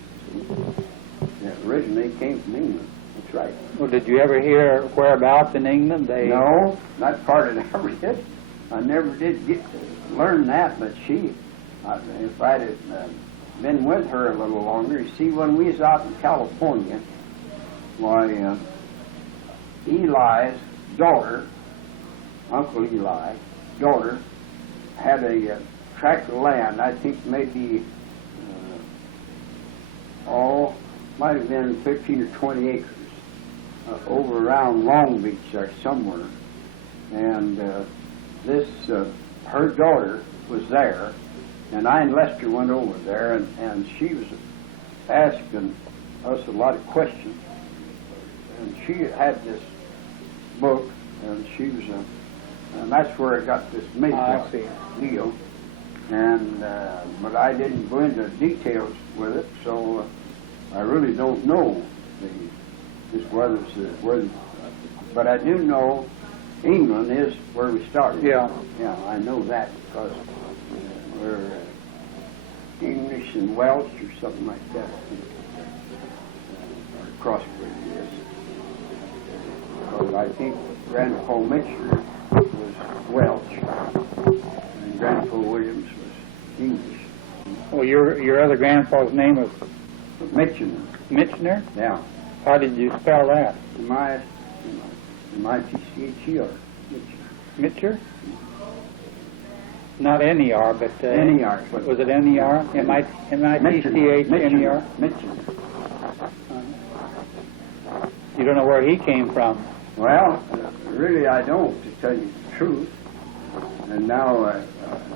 Yeah, originally came from England. That's right. Well, did you ever hear whereabouts in England they... No, not part of that. I never did get to learn that, but if I'd have been with her a little longer, you see, when we was out in California, why, Eli's daughter, Uncle Eli's daughter, had a tract of land, I think maybe, might have been 15 or 20 acres, over around Long Beach there somewhere. And her daughter was there, and I and Lester went over there, and she was asking us a lot of questions. And she had this book, and she was, and that's where I got this I see. deal. And but I didn't go into details with it, so I really don't know but I do know England is where we started. Yeah. Yeah, I know that because we're English and Welsh or something like that. Or crossbreed, yes. Because I think Grandpa Mitchell was Welsh and Grandpa Williams was English. Well, your other grandpa's name was Mitchell. Mitchner? Yeah. How did you spell that? M-I-T-C-H-E-R. Mitcher? Not N-E-R, but... N-E-R. Was it N-E-R? M-I-T-C-H-N-E-R? Mitchell. You don't know where he came from? Well, really I don't, to tell you the truth. And now,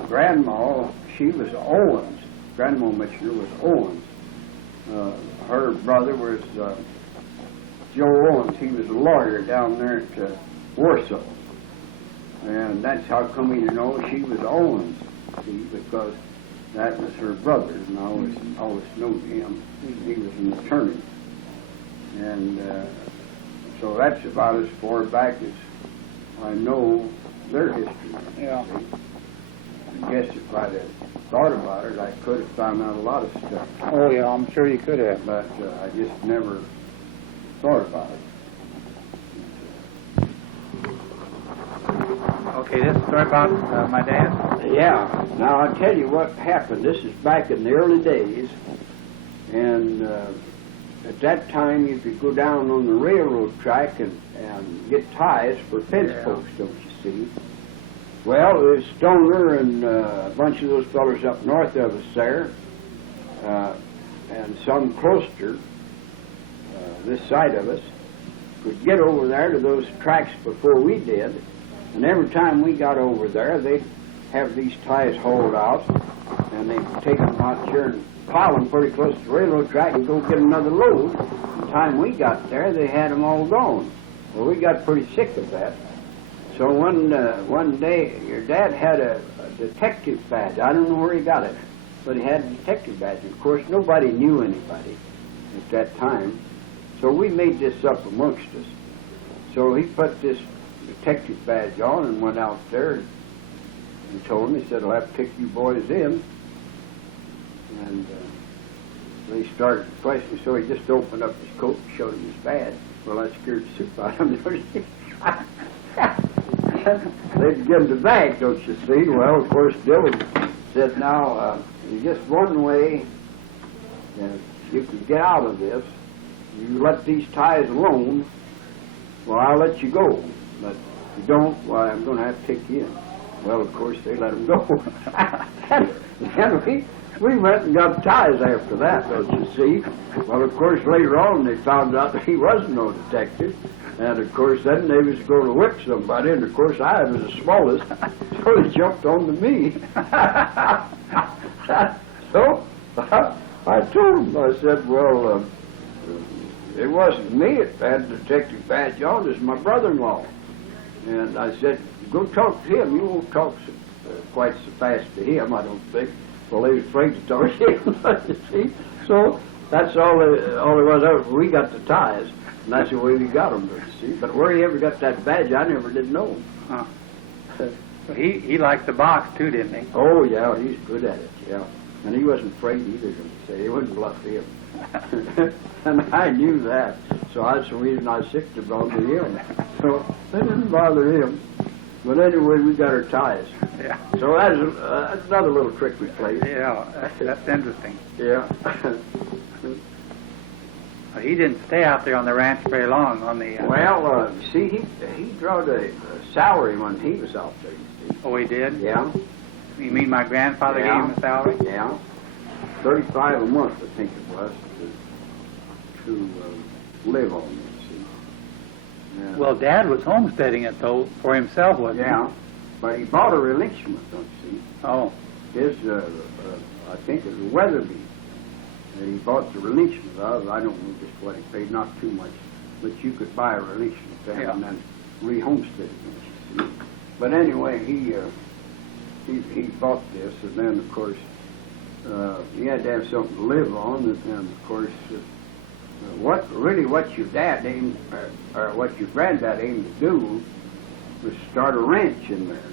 Grandma, she was Owens. Grandma Mitchell was Owens. Her brother was Joe Owens. He was a lawyer down there at Warsaw. And that's how come you know she was Owens, see, because that was her brother, and I always knew him. He was an attorney. And so that's about as far back as I know their history. Yeah. I guess if I'd have thought about it, I could have found out a lot of stuff. Oh, yeah, I'm sure you could have. But I just never thought about it. Okay, this story about my dad? Yeah. Now, I'll tell you what happened. This is back in the early days. And at that time, you could go down on the railroad track and get ties for fence posts, don't you see? Well, there's Stoner and a bunch of those fellows up north of us there, and some closer, this side of us, could get over there to those tracks before we did. And every time we got over there, they'd have these ties hauled out, and they'd take them out here and pile them pretty close to the railroad track and go get another load. The time we got there, they had them all gone. Well, we got pretty sick of that. So one day, your dad had a detective badge. I don't know where he got it, but he had a detective badge. Of course, nobody knew anybody at that time. So we made this up amongst us. So he put this detective badge on and went out there and told him, he said, I'll have to kick you boys in. And they started questioning, so he just opened up his coat and showed him his badge. Well, that scared the soup out of him. They'd get him the bag, don't you see? Well, of course, Dylan said, now, there's just one way you can get out of this. You let these ties alone, well, I'll let you go. But if you don't, why, I'm going to have to kick you in. Well, of course, they let him go. And we went and got ties after that, don't you see? Well, of course, later on, they found out that he wasn't no detective. And, of course, then they was going to whip somebody. And, of course, I was the smallest, so they jumped on to me. So I told him, I said, well, it wasn't me that had the detective badge on, it was my brother-in-law. And I said, go talk to him. You won't talk quite so fast to him, I don't think. Well, they was afraid to talk to him, you see. So that's all there was. We got the ties, and that's the way we got them, you see. But where he ever got that badge, I never did know. Huh. He liked the box, too, didn't he? Oh, yeah, he's good at it, yeah. And he wasn't afraid either, don't you say. He wouldn't bluff him. And I knew that, so that's the reason I sick to bother him. So that didn't bother him. But anyway, we got our ties. Yeah. So that's another little trick we played. Yeah, that's interesting. Yeah. He didn't stay out there on the ranch very long. On the Well, see, he drawed a salary when he was out there. You see. Oh, he did? Yeah. You mean my grandfather gave him a salary? Yeah. 35 a month, I think it was, to live on, you see. And, Well, Dad was homesteading it, though, for himself, wasn't he? yeah, but he bought a relinquishment, don't you see. Oh. His, I think it was Weatherby. And he bought the relinquishment of, I don't know just what he paid, not too much, but you could buy a relinquishment then and then re-homestead it, don't you see. But anyway, he bought this, and then, of course, he had to have something to live on, and of course, what your dad aimed, or what your granddad aimed to do, was start a ranch in there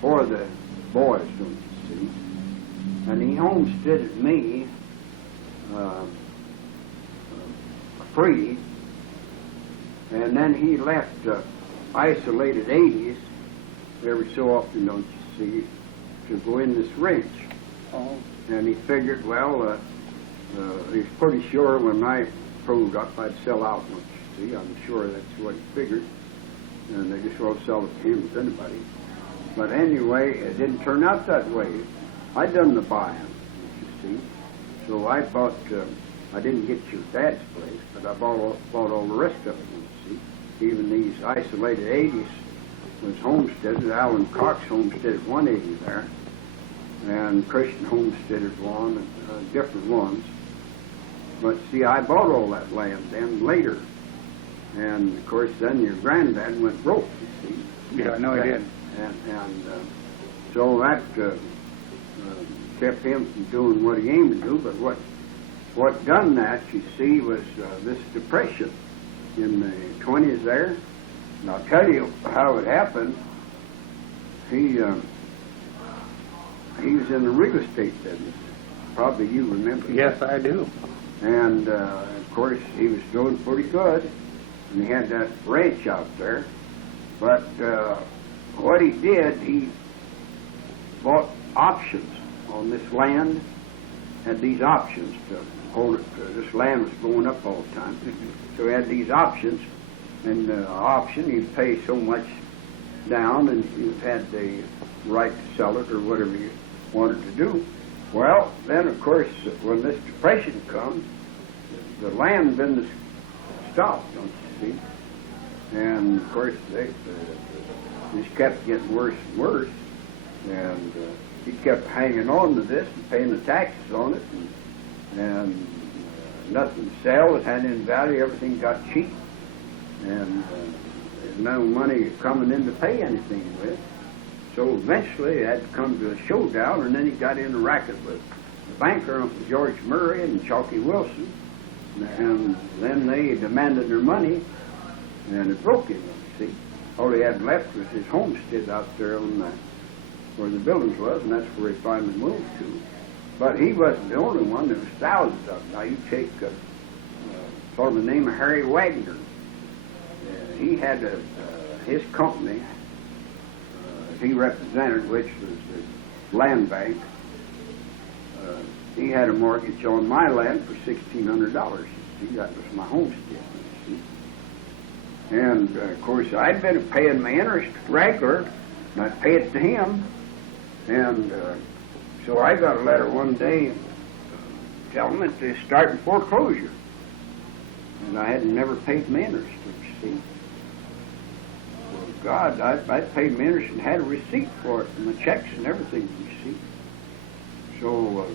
for the boys, don't you see? And he homesteaded me free, and then he left isolated 80s every so often, don't you see, to go in this ranch. Oh. And he figured, well, he's pretty sure when I proved up, I'd sell out, don't you see. I'm sure that's what he figured. And they just won't sell it to him with anybody. But anyway, it didn't turn out that way. I done the buying, you see. So I bought, I didn't get your dad's place, but I bought all the rest of it, you see. Even these isolated 80s was homesteaded. Alan Cox homesteaded 180 there. And Christian homesteaded one, different ones. But see, I bought all that land then later. And of course, then your granddad went broke, you see. Yeah, I know he did. And so that kept him from doing what he aimed to do. But what done that, you see, was this depression in the 20s there. And I'll tell you how it happened. He was in the real estate business. Probably you remember. Yes, I do. And, of course, he was doing pretty good. And he had that ranch out there. But what he did, he bought options on this land. Had these options to hold it. This land was going up all the time. So he had these options. And the option, he'd pay so much down and you had the right to sell it or whatever you wanted to do. Well, then, of course, when this depression comes, the land business stopped, don't you see? And, of course, they just kept getting worse and worse. And he kept hanging on to this and paying the taxes on it. And nothing to sell. It had any value. Everything got cheap. And there's no money coming in to pay anything with. So eventually it had to come to a showdown, and then he got in a racket with the banker, Uncle George Murray and Chalky Wilson. And then they demanded their money, and it broke him, you see. All he had left was his homestead out there on where the buildings was, and that's where he finally moved to. But he wasn't the only one. There was thousands of them. Now you take a fellow by the name of Harry Wagner. He had his company, he represented, which was the land bank. He had a mortgage on my land for $1,600. See, that was my homestead. See? And of course, I'd been paying my interest regular, and I'd pay it to him. And so I got a letter one day telling me to start in foreclosure, and I had never paid my interest. You see. Well, God, I paid my interest and had a receipt for it, and the checks and everything. You see. So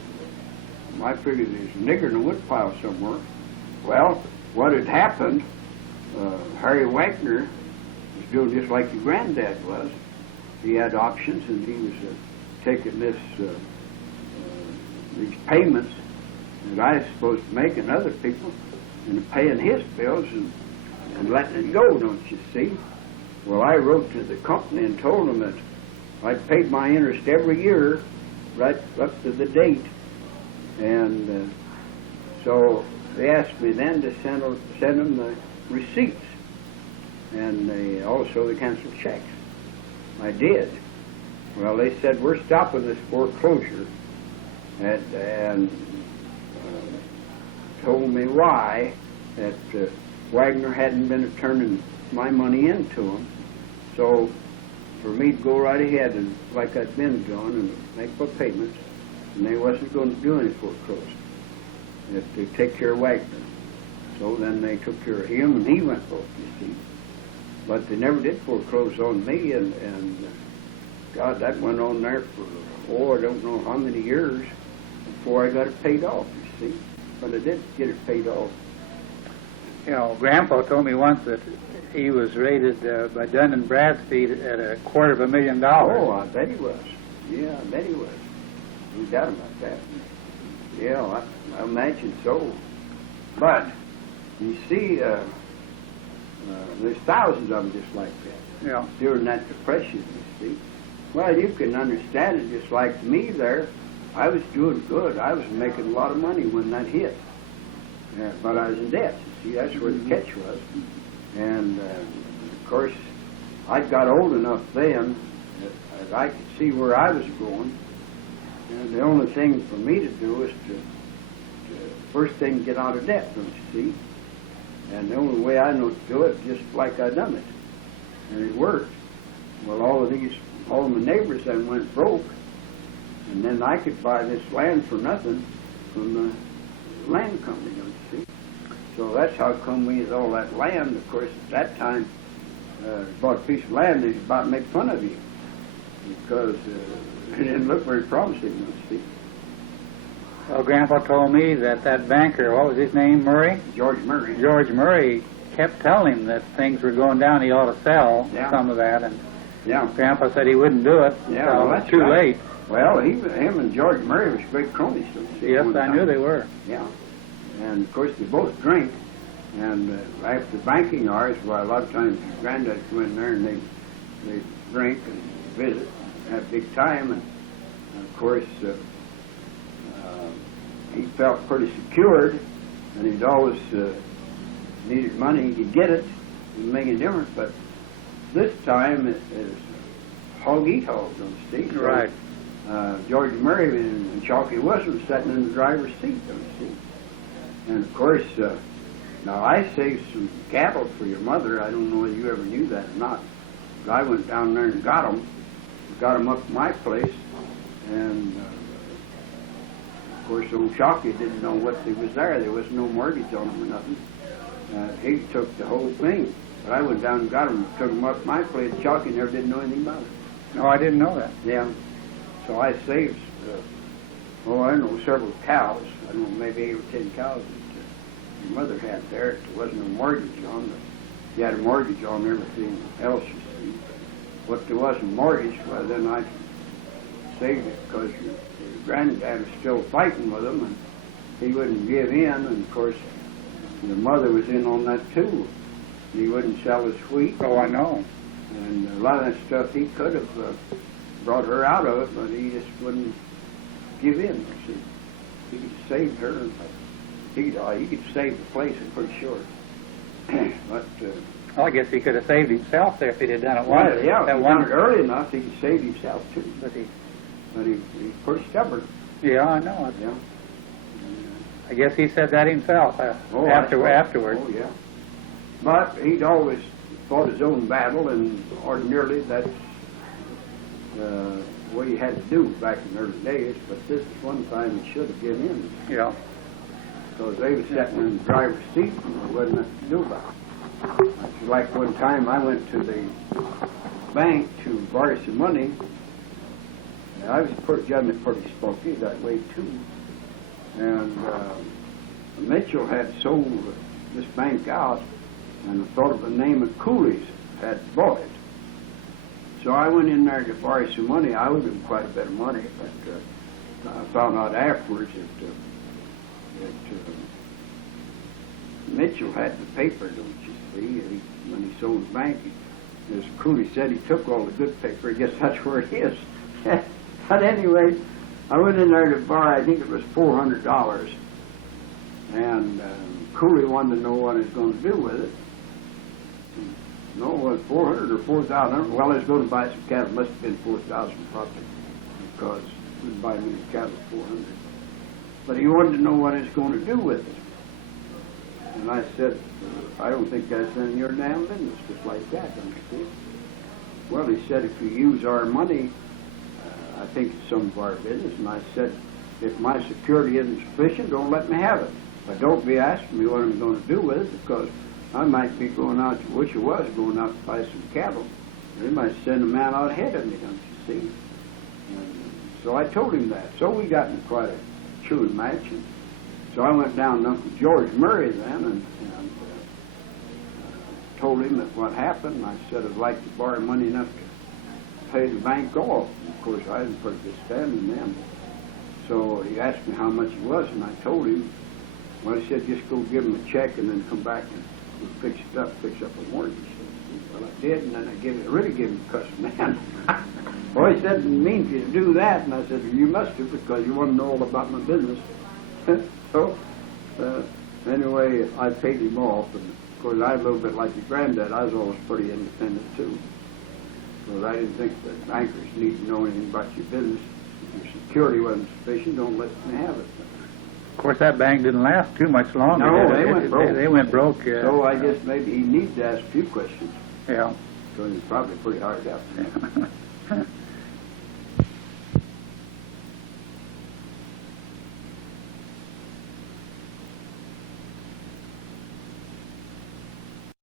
I figured there's a nigger in the woodpile somewhere. Well, what had happened? Harry Wagner was doing just like your granddad was. He had options, and he was taking these payments that I was supposed to make and other people, and paying his bills and letting it go, don't you see? Well, I wrote to the company and told them that I paid my interest every year right up to the date. And so they asked me then to send them the receipts, and they canceled checks. I did. Well, they said, we're stopping this foreclosure, and told me why, that Wagner hadn't been turning my money into them. So for me to go right ahead and like I'd been doing and make my payments, and they wasn't going to do any foreclosure. That they take care of Wagner. So then they took care of him, and he went broke, you see. But they never did foreclose on me, and God, that went on there for, I don't know how many years before I got it paid off, you see. But I did get it paid off. You know, Grandpa told me once that he was rated by Dun & Bradstreet at $250,000. Oh, I bet he was. Yeah, I bet he was. No doubt about that. Yeah, I imagine so. But, you see, there's thousands of them just like that. Yeah. During that depression, you see. Well, you can understand it just like me there. I was doing good. I was making a lot of money when that hit. But I was in debt. You see, that's where the catch was. And, of course, I got old enough then that I could see where I was going. And the only thing for me to do is to first thing, get out of debt, don't you see? And the only way I know to do it, just like I done it. And it worked. Well, all of my neighbors then went broke. And then I could buy this land for nothing from the land company, don't you see? So that's how come we had all that land. Of course, at that time, bought a piece of land, they was about to make fun of you. Because it didn't look very promising, don't you see? Well, Grandpa told me that banker, what was his name, Murray? George Murray. George Murray kept telling him that things were going down, he ought to sell some of that, and Grandpa said he wouldn't do it, so well, it was too late. Well, him and George Murray was great cronies, don't you see? Yes, I knew they were. Yeah. And, of course, they both drink, and after banking hours, well, a lot of times Granddad would go in there and they drink and visit, have a big time, and of course, he felt pretty secured, and he'd always needed money. He could get it, it didn't make any difference, but this time it is hog-eat-hog, don't you see? Right. George Murray and Chalky Wilson sitting in the driver's seat, don't you see? And of course, now I saved some cattle for your mother. I don't know whether you ever knew that or not. I went down there and got them up to my place, and of course old Shockey didn't know what they was there. There was no mortgage on them or nothing. He took the whole thing. But I went down and got them, took them up to my place. Shockey never did know anything about it. No, I didn't know that. Yeah. So I saved, I don't know, several cows. I don't know, maybe 8 or 10 cows that your mother had there. There wasn't a mortgage on them. You had a mortgage on everything else, you see. What there wasn't mortgage, well, then I saved it because your granddad was still fighting with them, and he wouldn't give in. And, of course, your mother was in on that, too. He wouldn't sell his wheat. Oh, I know. And a lot of that stuff he could have brought her out of it, but he just wouldn't give in. You see, he could save her. He could save the place, I'm pretty sure. But Well, I guess he could have saved himself there if he'd have done it once. well, yeah, if That he one, done it early enough, he could save himself too. but he, But he's pretty stubborn. yeah, I know it. Yeah. I guess he said that himself Oh, afterward. Oh, yeah. But he'd always fought his own battle, and ordinarily that's what he had to do back in the early days. But this is one time he should have given in, Yeah. because they was sitting in the driver's seat and there wasn't nothing to do about it. It's like one time I went to the bank to borrow some money. And I was generally pretty spunky that way too. And Mitchell had sold this bank out, and I thought of the name of Cooley's had bought it. So I went in there to borrow some money. I owed him quite a bit of money, but I found out afterwards that Mitchell had the paper, don't you see? When he sold the bank, as Cooley said, he took all the good paper. I guess that's where it is. But anyway, I went in there to borrow, I think it was $400, and Cooley wanted to know what I was going to do with it. No, it was 400 or 4,000. Well, I was going to buy some cattle. It must have been 4,000 probably, because I didn't buy many cattle at 400. But he wanted to know what I was going to do with it. And I said, I don't think that's in your damn business, just like that, don't you see? Well, he said, if you use our money, I think it's some of our business. And I said, if my security isn't sufficient, don't let me have it. But don't be asking me what I'm going to do with it, because I might be going out, which I was going out to buy some cattle. They might send a man out ahead of me, don't you see? And so I told him that. So we got in quite a chewing match. And so I went down to Uncle George Murray then and told him that what happened. I said I'd like to borrow money enough to pay the bank off. Of course, I was in pretty good standing then. So he asked me how much it was, and I told him. Well, he said, just go give him a check and then come back and fix up a mortgage. Well, I did, and then I really gave him a cuss man. Well, he said, it didn't mean for you to do that. And I said, well, you must have, because you want to know all about my business. So, anyway, I paid him off. And, of course, I was a little bit like your granddad. I was always pretty independent, too. Because I didn't think that bankers need to know anything about your business. If your security wasn't sufficient, don't let them have it. Of course, that bank didn't last too much longer. No, did it? they went broke. They went broke. So I guess maybe he needs to ask a few questions. Yeah. So he's probably pretty hard up.